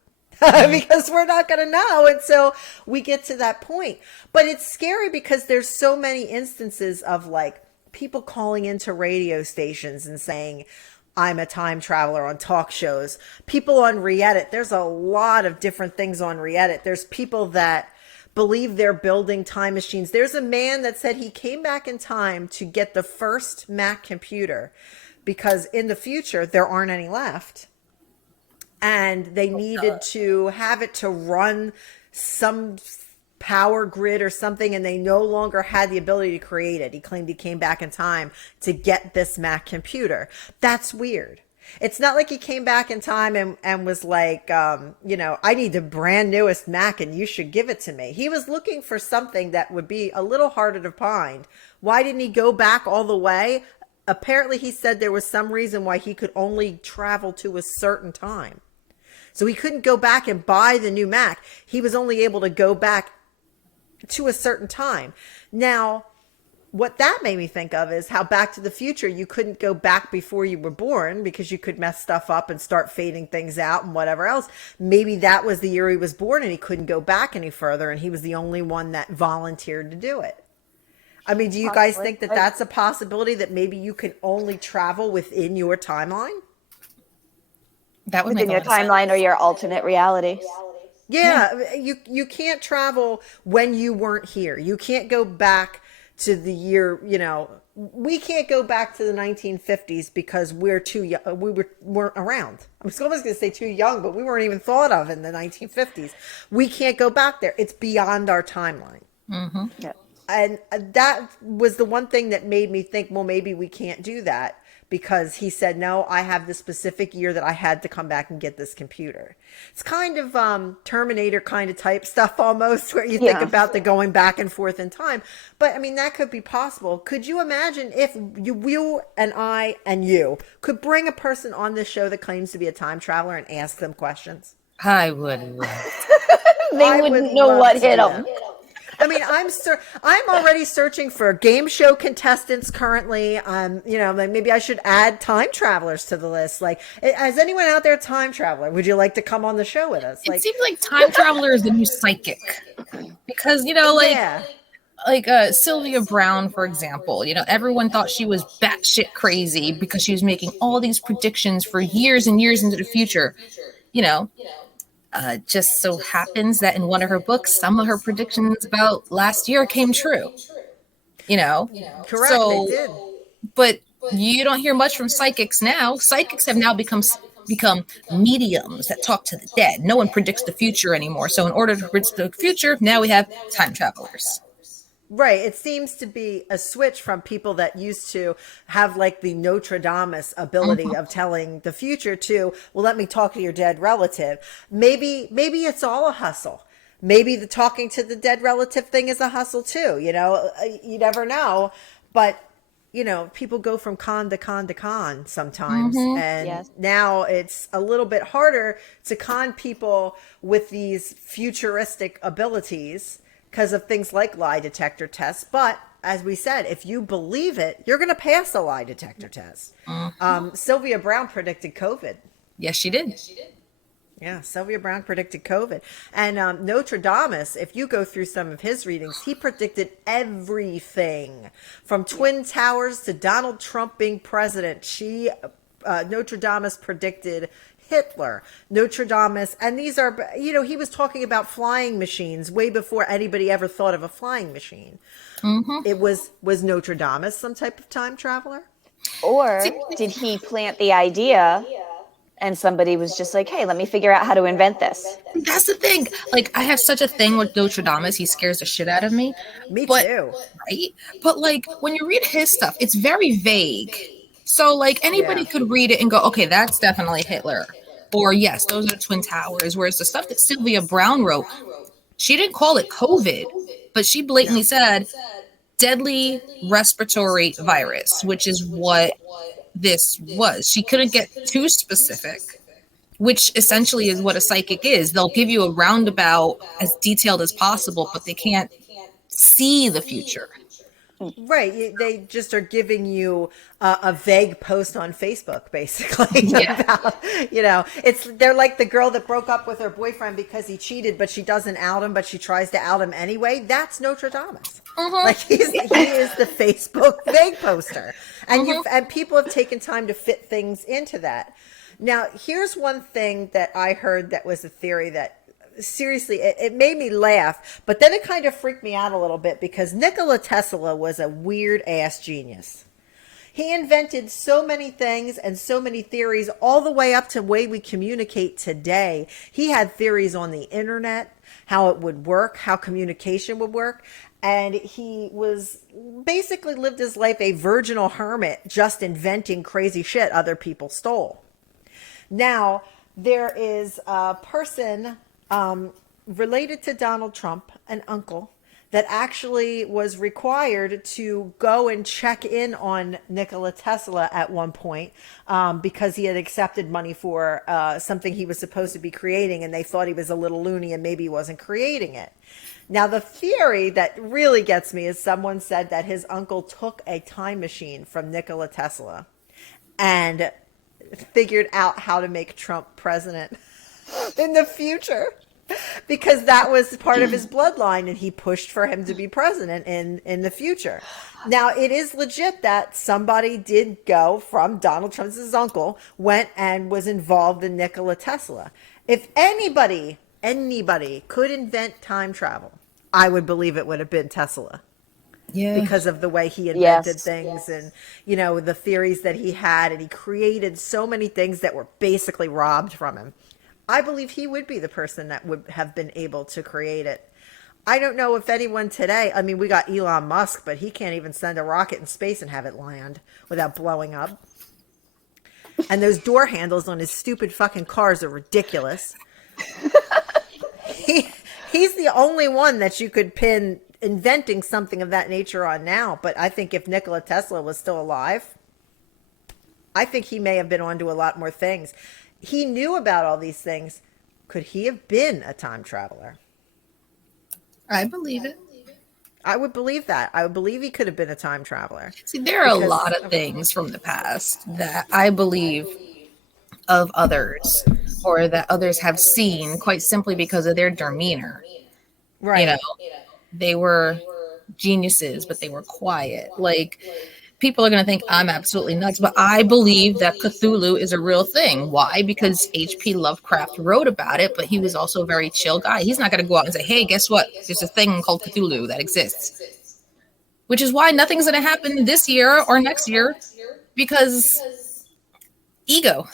Because we're not going to know until we get to that point. But it's scary because there's so many instances of like people calling into radio stations and saying, I'm a time traveler on talk shows. People on Reddit. There's a lot of different things on Reddit. There's people that believe they're building time machines. There's a man that said he came back in time to get the first Mac computer because in the future there aren't any left. And they needed to have it to run some power grid or something, and they no longer had the ability to create it. He claimed he came back in time to get this Mac computer. That's weird. It's not like he came back in time and was like, I need the brand newest Mac and you should give it to me. He was looking for something that would be a little harder to find. Why didn't he go back all the way? Apparently he said there was some reason why he could only travel to a certain time. So he couldn't go back and buy the new Mac. He was only able to go back to a certain time. Now, what that made me think of is how Back to the Future, you couldn't go back before you were born because you could mess stuff up and start fading things out and whatever else. Maybe that was the year he was born and he couldn't go back any further, and he was the only one that volunteered to do it. I mean, do you guys think that that's a possibility, that maybe you can only travel within your timeline? That would Within make your timeline or your alternate reality. Yeah, you can't travel when you weren't here. You can't go back to the year, we can't go back to the 1950s because we're too young. Weren't around. I was almost going to say too young, but we weren't even thought of in the 1950s. We can't go back there. It's beyond our timeline. Mm-hmm. Yeah. And that was the one thing that made me think, well, maybe we can't do that, because he said, no, I have the specific year that I had to come back and get this computer. It's kind of Terminator kind of type stuff almost, where you think about the going back and forth in time. But I mean, that could be possible. Could you imagine if you and I and you could bring a person on this show that claims to be a time traveler and ask them questions? I would. They wouldn't know what hit them. I mean, I'm already searching for game show contestants currently. Maybe I should add time travelers to the list. Like, has anyone out there a time traveler? Would you like to come on the show with us? It seems like time traveler is the new psychic, because Sylvia Brown, for example, everyone thought she was batshit crazy because she was making all these predictions for years and years into the future. Just so happens that in one of her books, some of her predictions about last year came true. Correct. So, they did. But you don't hear much from psychics now. Psychics have now become mediums that talk to the dead. No one predicts the future anymore. So in order to predict the future, now we have time travelers. Right. It seems to be a switch from people that used to have like the Notre Dame ability of telling the future to, well, let me talk to your dead relative. Maybe it's all a hustle. Maybe the talking to the dead relative thing is a hustle too. You never know. But, people go from con to con to con sometimes. And Yes. now it's a little bit harder to con people with these futuristic abilities because of things like lie detector tests. But as we said, if you believe it, you're going to pass a lie detector test. Sylvia Brown predicted COVID. Yes, she did. Yeah, Sylvia Brown predicted COVID. And Notre Dame, if you go through some of his readings, he predicted everything from Twin Towers to Donald Trump being president. Notre Dame predicted Hitler, Notre Dame, and these are, he was talking about flying machines way before anybody ever thought of a flying machine. It was Notre Dame some type of time traveler? Or did he plant the idea and somebody was just like, hey, let me figure out how to invent this? That's the thing. Like, I have such a thing with Notre Dame. He scares the shit out of me. Me But, too. right? But, like, when you read his stuff, it's very vague. So, like, anybody could read it and go, okay, that's definitely Hitler. Or, yes, those are Twin Towers. Whereas the stuff that Sylvia Brown wrote, she didn't call it COVID, but she blatantly said deadly respiratory virus, which is what this was. She couldn't get too specific, which essentially is what a psychic is. They'll give you a roundabout as detailed as possible, but they can't see the future. Right. They just are giving you a vague post on Facebook, basically. Yeah. About, they're like the girl that broke up with her boyfriend because he cheated, but she doesn't out him, but she tries to out him anyway. That's Notre Dame. Like he is the Facebook vague poster, and and people have taken time to fit things into that. Now, here's one thing that I heard that was a theory that seriously, it made me laugh, but then it kind of freaked me out a little bit because Nikola Tesla was a weird ass genius. He invented so many things and so many theories all the way up to the way we communicate today. He had theories on the internet, how it would work, how communication would work. And he was basically lived his life a virginal hermit, just inventing crazy shit other people stole. Now, there is a person related to Donald Trump, an uncle, that actually was required to go and check in on Nikola Tesla at one point because he had accepted money for something he was supposed to be creating, and they thought he was a little loony and maybe he wasn't creating it. Now, the theory that really gets me is someone said that his uncle took a time machine from Nikola Tesla and figured out how to make Trump president in the future, because that was part of his bloodline and he pushed for him to be president in the future. Now, it is legit that somebody did go from Donald Trump's uncle, went and was involved in Nikola Tesla. If anybody could invent time travel, I would believe it would have been Tesla. Yeah. Because of the way he invented things and, the theories that he had, and he created so many things that were basically robbed from him. I believe he would be the person that would have been able to create it. I don't know if anyone today, I mean, we got Elon Musk, but he can't even send a rocket in space and have it land without blowing up. And those door handles on his stupid fucking cars are ridiculous. He's the only one that you could pin inventing something of that nature on now. But I think if Nikola Tesla was still alive, I think he may have been onto a lot more things. He knew about all these things. Could he have been a time traveler? I believe it. I would believe that. I would believe he could have been a time traveler. See, there are a lot of things from the past that I believe of others, or that others have seen, quite simply because of their demeanor. Right. They were geniuses, but they were quiet. Like, people are going to think I'm absolutely nuts, but I believe that Cthulhu is a real thing. Why? Because H.P. Lovecraft wrote about it, but he was also a very chill guy. He's not going to go out and say, hey, guess what? There's a thing called Cthulhu that exists. Which is why nothing's going to happen this year or next year, because ego.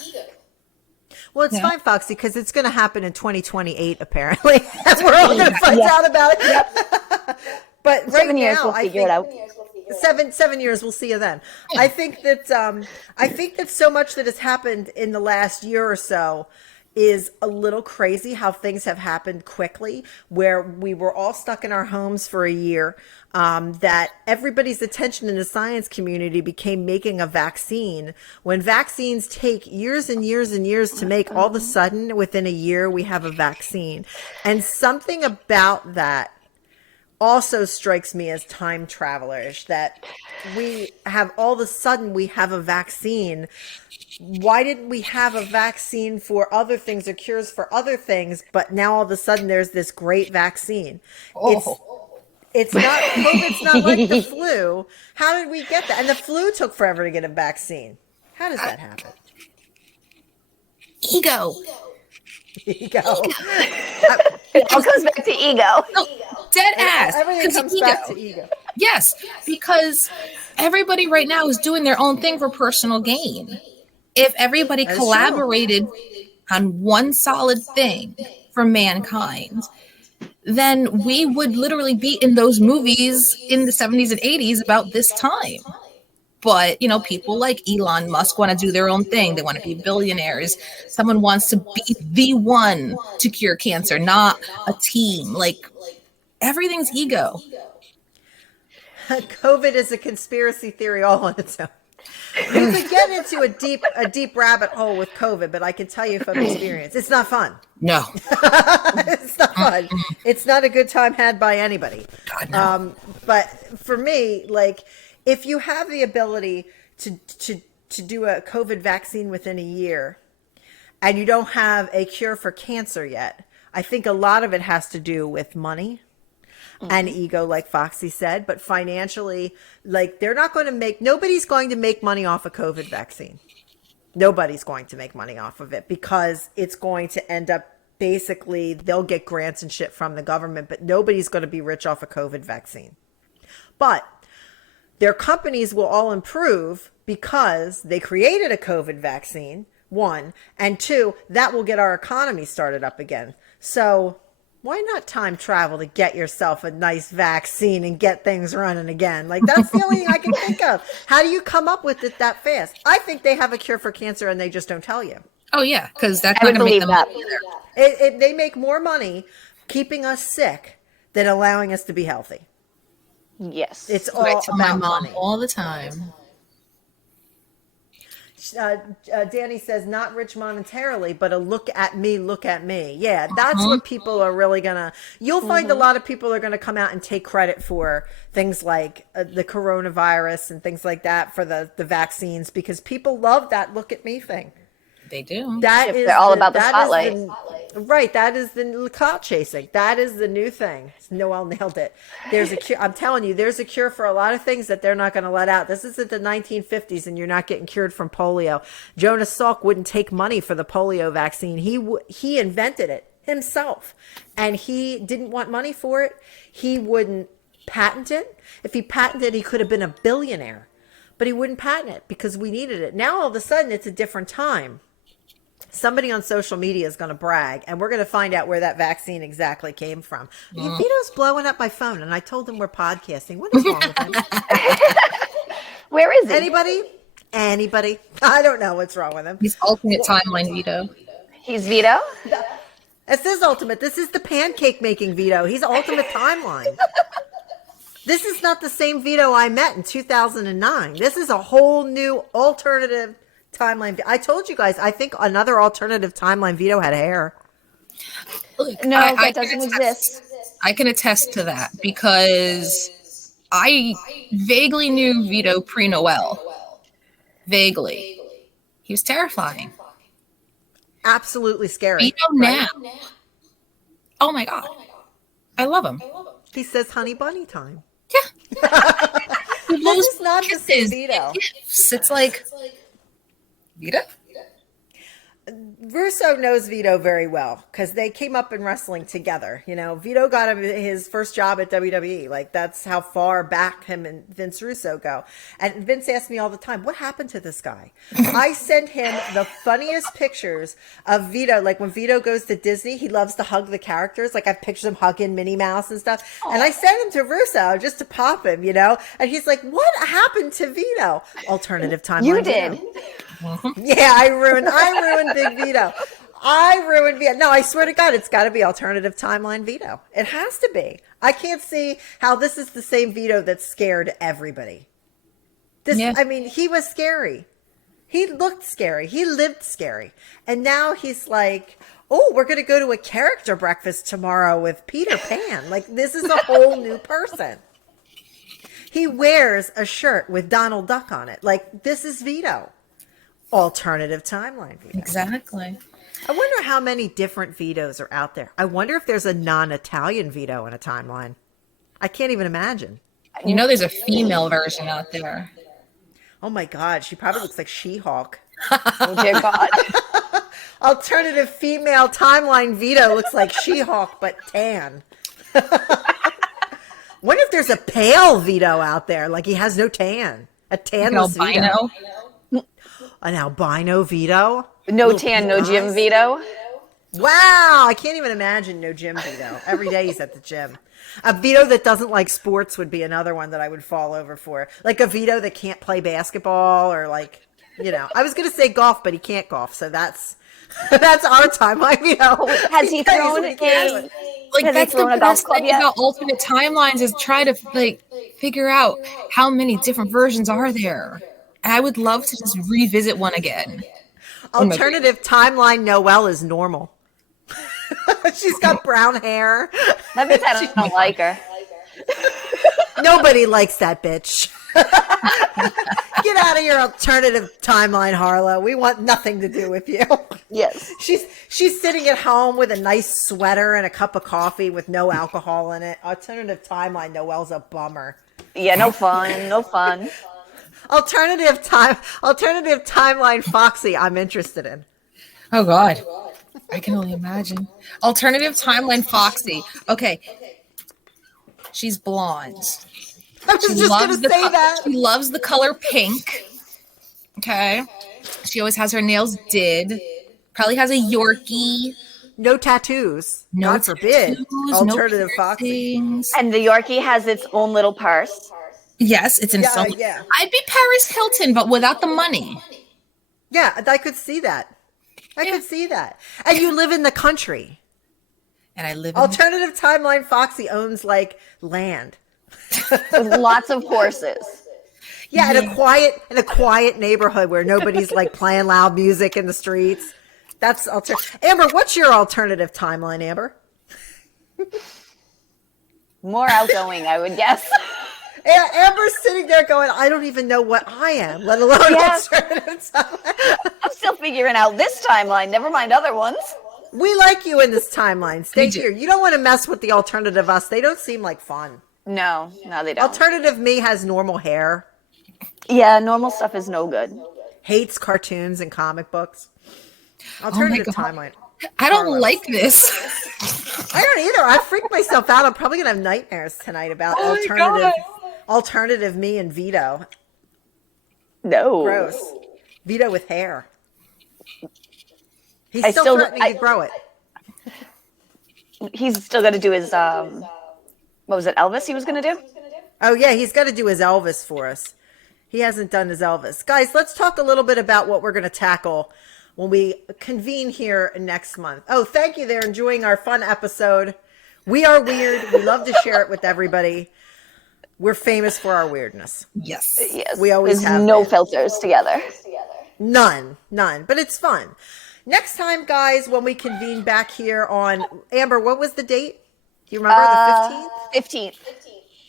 Well, it's fine, Foxy, because it's going to happen in 2028, apparently. We're all going to find out about it. But right 7 years, now, we'll I figure it think out. 7 years, we'll see you then. I think that so much that has happened in the last year or so is a little crazy how things have happened quickly, where we were all stuck in our homes for a year, that everybody's attention in the science community became making a vaccine. When vaccines take years and years and years to make, all of a sudden within a year we have a vaccine. And something about that also strikes me as time travelers, that we have all of a sudden we have a vaccine. Why didn't we have a vaccine for other things or cures for other things, but now all of a sudden there's this great vaccine? It's not, COVID's not like the flu. How did we get that? And the flu took forever to get a vaccine. How does that happen? Ego. Ego. It all comes back to ego. No, dead ass. Everything comes ego. back to ego. Yes, because everybody right now is doing their own thing for personal gain. If everybody That is collaborated on one solid thing for mankind, then we would literally be in those movies in the 70s and 80s about this time. But, people like Elon Musk want to do their own thing. They want to be billionaires. Someone wants to be the one to cure cancer, not a team. Like, everything's ego. COVID is a conspiracy theory all on its own. You could get into a deep rabbit hole with COVID, but I can tell you from experience, it's not fun. No. It's not fun. It's not a good time had by anybody. God, no. But for me, like, if you have the ability to do a COVID vaccine within a year and you don't have a cure for cancer yet, I think a lot of it has to do with money and ego, like Foxy said. But financially, like, nobody's going to make money off a COVID vaccine. Nobody's going to make money off of it, because it's going to end up, basically, they'll get grants and shit from the government, but nobody's going to be rich off a COVID vaccine. But their companies will all improve because they created a COVID vaccine, one, and two, that will get our economy started up again. So why not time travel to get yourself a nice vaccine and get things running again? Like, that's the only thing I can think of. How do you come up with it that fast? I think they have a cure for cancer and they just don't tell you. Oh, yeah, because that's I not would going to make believe them that. They make more money keeping us sick than allowing us to be healthy. Yes. It's I all tell my about mom money. all the time. Danny says, not rich monetarily, but a look at me, look at me. Yeah, that's what people are really gonna, you'll find a lot of people are gonna come out and take credit for things like the coronavirus and things like that, for the vaccines, because people love that look at me thing. They do. They're all about the spotlight. Right, that is the clout chasing. That is the new thing. Noel nailed it. There's a cure. I'm telling you, there's a cure for a lot of things that they're not going to let out. This isn't the 1950s, and you're not getting cured from polio. Jonas Salk wouldn't take money for the polio vaccine. He invented it himself, and he didn't want money for it. He wouldn't patent it. If he patented it, he could have been a billionaire, but he wouldn't patent it because we needed it. Now all of a sudden, it's a different time. Somebody on social media is going to brag, and we're going to find out where that vaccine exactly came from. Vito's blowing up my phone, and I told him we're podcasting. What is wrong with him? Where is he? Anybody? I don't know what's wrong with him. He's ultimate timeline Vito. He's Vito? This is ultimate. This is the pancake making Vito. He's ultimate timeline. This is not the same Vito I met in 2009. This is a whole new alternative timeline. I told you guys, I think another alternative timeline Vito had hair. Look, No, I that can doesn't attest- exist. I can attest to that because I vaguely knew Vito pre-Noel. Vaguely. He was terrifying. Absolutely scary. Vito right? now. Oh my God. I love him. He says honey bunny time. Yeah. This is not the same Kisses, Vito. gifts. It's like, Vito? Russo knows Vito very well because they came up in wrestling together. You know, Vito got him his first job at WWE. Like, that's how far back him and Vince Russo go. And Vince asked me all the time, what happened to this guy? I send him the funniest pictures of Vito. Like, when Vito goes to Disney, he loves to hug the characters. Like, I've pictured him hugging Minnie Mouse and stuff. And I send him to Russo just to pop him, you know? And he's like, what happened to Vito? Alternative timeline. You did. Vito. Yeah, I ruined Big Vito. I ruined Vito. No, I swear to God, it's got to be alternative timeline Vito. It has to be. I can't see how this is the same Vito that scared everybody. I mean, he was scary. He looked scary. He lived scary. And now he's like, oh, we're going to go to a character breakfast tomorrow with Peter Pan. Like, this is a whole new person. He wears a shirt with Donald Duck on it. Like, this is Vito. Alternative timeline Vito. Exactly. I wonder how many different Vitos are out there. I wonder if there's a non-Italian Vito in a timeline. I can't even imagine. You know, there's a female version out there. Oh my God, she probably looks like She-Hulk. Oh dear God. Alternative female timeline Vito looks like She-Hulk, but tan. Wonder if there's a pale Vito out there, like he has no tan. A tanless Vito. An albino Vito? No tan, no gym Vito. Wow, I can't even imagine no gym Vito. Every day he's at the gym. A Vito that doesn't like sports would be another one that I would fall over for. Like a Vito that can't play basketball or like, you know. I was going to say golf, but he can't golf, so that's our timeline, you know. Has he thrown a game? Like, Has that's he thrown the a golf best club thing yet? about alternate timelines is try to like figure out how many different versions are there. And I would love to just revisit one again. Alternative timeline Noel is normal. She's got brown hair. That means I don't like her. Nobody likes that bitch. Get out of your alternative timeline, Harlow. We want nothing to do with you. Yes. She's sitting at home with a nice sweater and a cup of coffee with no alcohol in it. Alternative timeline Noel's a bummer. Yeah, no fun. No fun. Alternative timeline Foxy, I'm interested in. Oh God, I can only imagine. Alternative timeline Foxy. Okay, she's blonde. I was just going to say that. She loves the color pink. Okay, she always has her nails did. Probably has a Yorkie. No tattoos. No God forbid. tattoos, Alternative no Foxy. piercings. And the Yorkie has its own little purse. Yes, it's in Yeah, some. yeah. I'd be Paris Hilton, but without the money. Yeah, I could see that. I could see that. And you live in the country. And I live in Alternative timeline Foxy owns like land. With lots of horses. Yeah, in a quiet neighborhood where nobody's like playing loud music in the streets. That's Amber, what's your alternative timeline, Amber? More outgoing, I would guess. Amber's sitting there going, I don't even know what I am, let alone alternative timeline. I'm still figuring out this timeline, never mind other ones. We like you in this timeline. Stay here. You don't want to mess with the alternative us. They don't seem like fun. No, they don't. Alternative me has normal hair. Yeah, normal stuff is no good. Hates cartoons and comic books. Alternative timeline. I don't like this. I don't either. I freaked myself out. I'm probably gonna have nightmares tonight about alternative me and Vito. No. Gross. Vito with hair. He's still threatening to grow it. He's still got to do his what was it, Elvis he was going to do? Oh yeah, he's got to do his Elvis for us. He hasn't done his Elvis. Guys, let's talk a little bit about what we're going to tackle when we convene here next month. Oh, thank you. They're enjoying our fun episode. We are weird. We love to share it with everybody. We're famous for our weirdness. Yes. Yes. We always There's have no been. filters together. None. But it's fun. Next time, guys, when we convene back here on Amber, what was the date? Do you remember the 15th? 15th.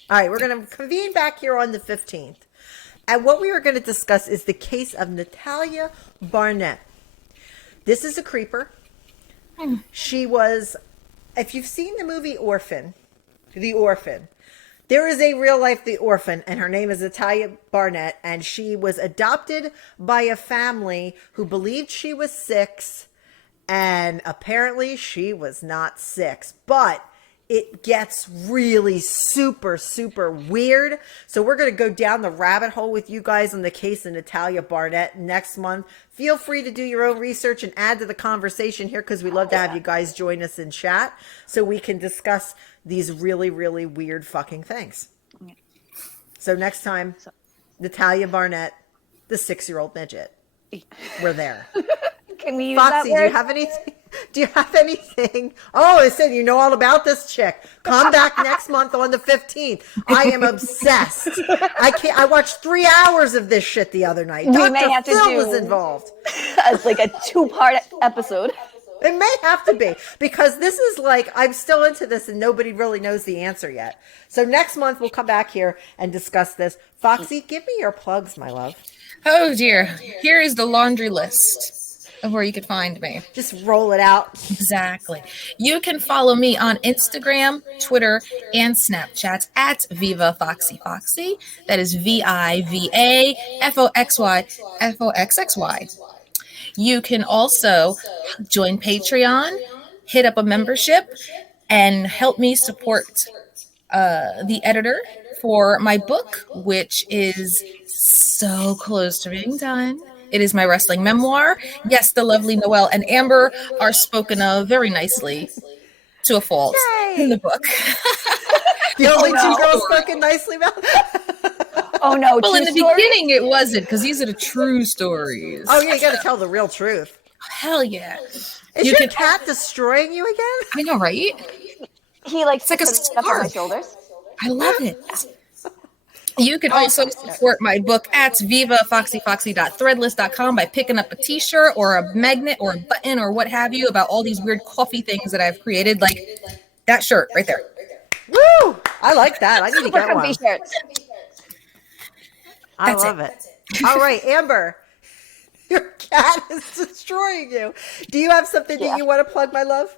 All right, we're going to convene back here on the 15th. And what we are going to discuss is the case of Natalia Barnett. This is a creeper. She was, if you've seen the movie The Orphan, there is a real life The Orphan, and her name is Natalia Barnett, and she was adopted by a family who believed she was 6 And apparently she was not 6, but it gets really super, super weird. So we're going to go down the rabbit hole with you guys on the case of Natalia Barnett next month. Feel free to do your own research and add to the conversation here, because we love to have you guys join us in chat so we can discuss these really, really weird fucking things. So next time, Natalia Barnett, the 6-year-old midget. We're there. Can we use Foxy, that word? do you have anything? Do you have anything? Oh, I said you know all about this chick. Come back next month on the 15th. I am obsessed. I watched 3 hours of this shit the other night. We may have Dr. to Phil do- was involved. It's like a 2-part episode. It may have to be, because this is like, I'm still into this and nobody really knows the answer yet. So next month we'll come back here and discuss this. Foxy, give me your plugs, my love. Oh dear. Here is the laundry list of where you can find me. Just roll it out. Exactly. You can follow me on Instagram, Twitter, and Snapchat at Viva Foxy Foxy. That is VIVAFOXY. You can also join Patreon, hit up a membership, and help me support the editor for my book, which is so close to being done. It is my wrestling memoir. Yes, the lovely Noel and Amber are spoken of very nicely to a fault in the book. The only no. 2 girls spoken nicely about. Oh no! Well, in the true story? beginning, it wasn't, because these are the true stories. Oh yeah, you got to tell the real truth. Hell yeah. Is You your can- cat destroying you again? I know, right? He likes It's like a to put stuff on my scarf. shoulders. I love it. You can also support my book at vivafoxyfoxy.threadless.com by picking up a t-shirt or a magnet or a button or what have you about all these weird coffee things that I've created, like that shirt right there. Woo! I like that. I need to Super get comfy one. shirts. I That's love it. All right, Amber, your cat is destroying you. Do you have something that you want to plug, my love?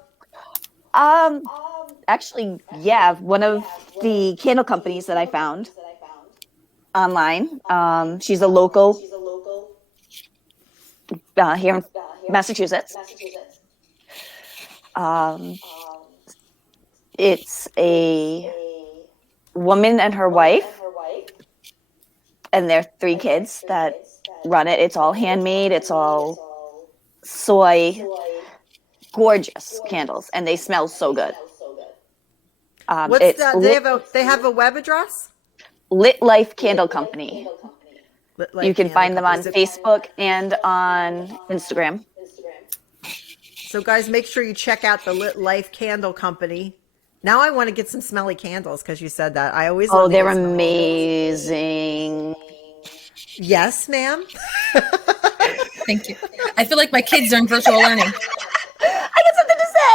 Actually, yeah, one of the candle companies that I found online. She's a local here in Massachusetts. It's a woman and her wife and their 3 kids that run it. It's all handmade. It's all soy, gorgeous candles, and they smell so good. What's It's that? They have a web address? Lit Life Candle Company. Like You can find them on Is it- Facebook and on Instagram. So guys, make sure you check out the Lit Life Candle Company. Now I want to get some smelly candles because you said that. I always Oh, love they're these smelly amazing. candles. Yes, ma'am. Thank you. I feel like my kids are in virtual learning. I got something to say.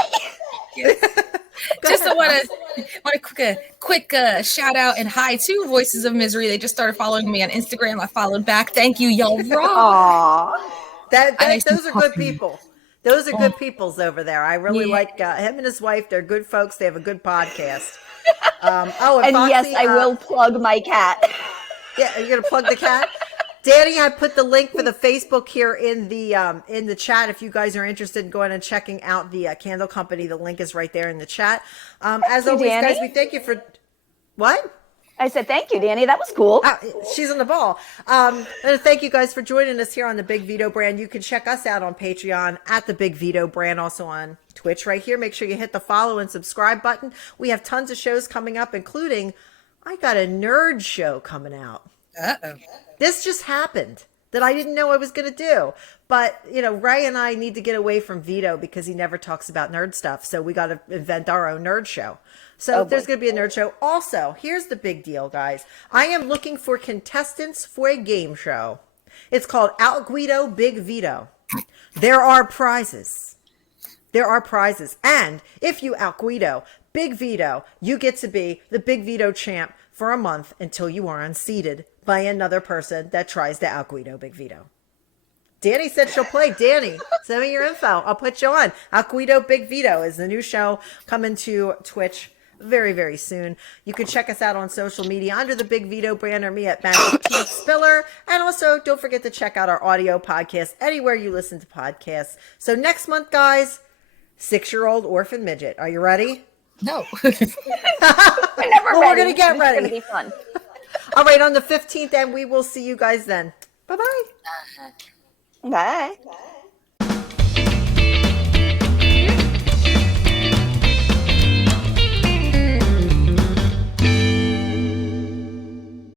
Just want a quick shout out and hi to Voices of Misery. They just started following me on Instagram. I followed back. Thank you, y'all. Rock. Aw. Those are good people. Those are good peoples over there. I really like him and his wife. They're good folks. They have a good podcast. And Foxy, yes, I will plug my cat. Yeah, you're gonna plug the cat. Danny, I put the link for the Facebook here in the chat. If you guys are interested in going and checking out the candle company, the link is right there in the chat. As you, always, Danny. guys, we thank you for what? I said, thank you, Danny. That was cool. She's on the ball. And thank you guys for joining us here on the Big Vito brand. You can check us out on Patreon at the Big Vito brand, also on Twitch right here. Make sure you hit the follow and subscribe button. We have tons of shows coming up, including I got a nerd show coming out. Uh-oh. This just happened that I didn't know I was going to do. But, Ray and I need to get away from Vito because he never talks about nerd stuff. So we got to invent our own nerd show. So there's going to be a nerd show. Also, here's the big deal, guys. I am looking for contestants for a game show. It's called Out Guido Big Vito. There are prizes. And if you out Guido Big Vito, you get to be the Big Vito champ for a month until you are unseated by another person that tries to out Guido Big Vito. Danny said she'll play. Danny, send me your info. I'll put you on. Out Guido Big Vito is the new show coming to Twitch very, very soon. You can check us out on social media under the Big Vito brand or me at Magic Tea Spiller. And also, don't forget to check out our audio podcast anywhere you listen to podcasts. So next month, guys, 6-year-old orphan midget. Are you ready? No. We're never Well, ready. we're going to get It's ready. going to be fun. All right, on the 15th, and we will see you guys then. Bye-bye. Bye.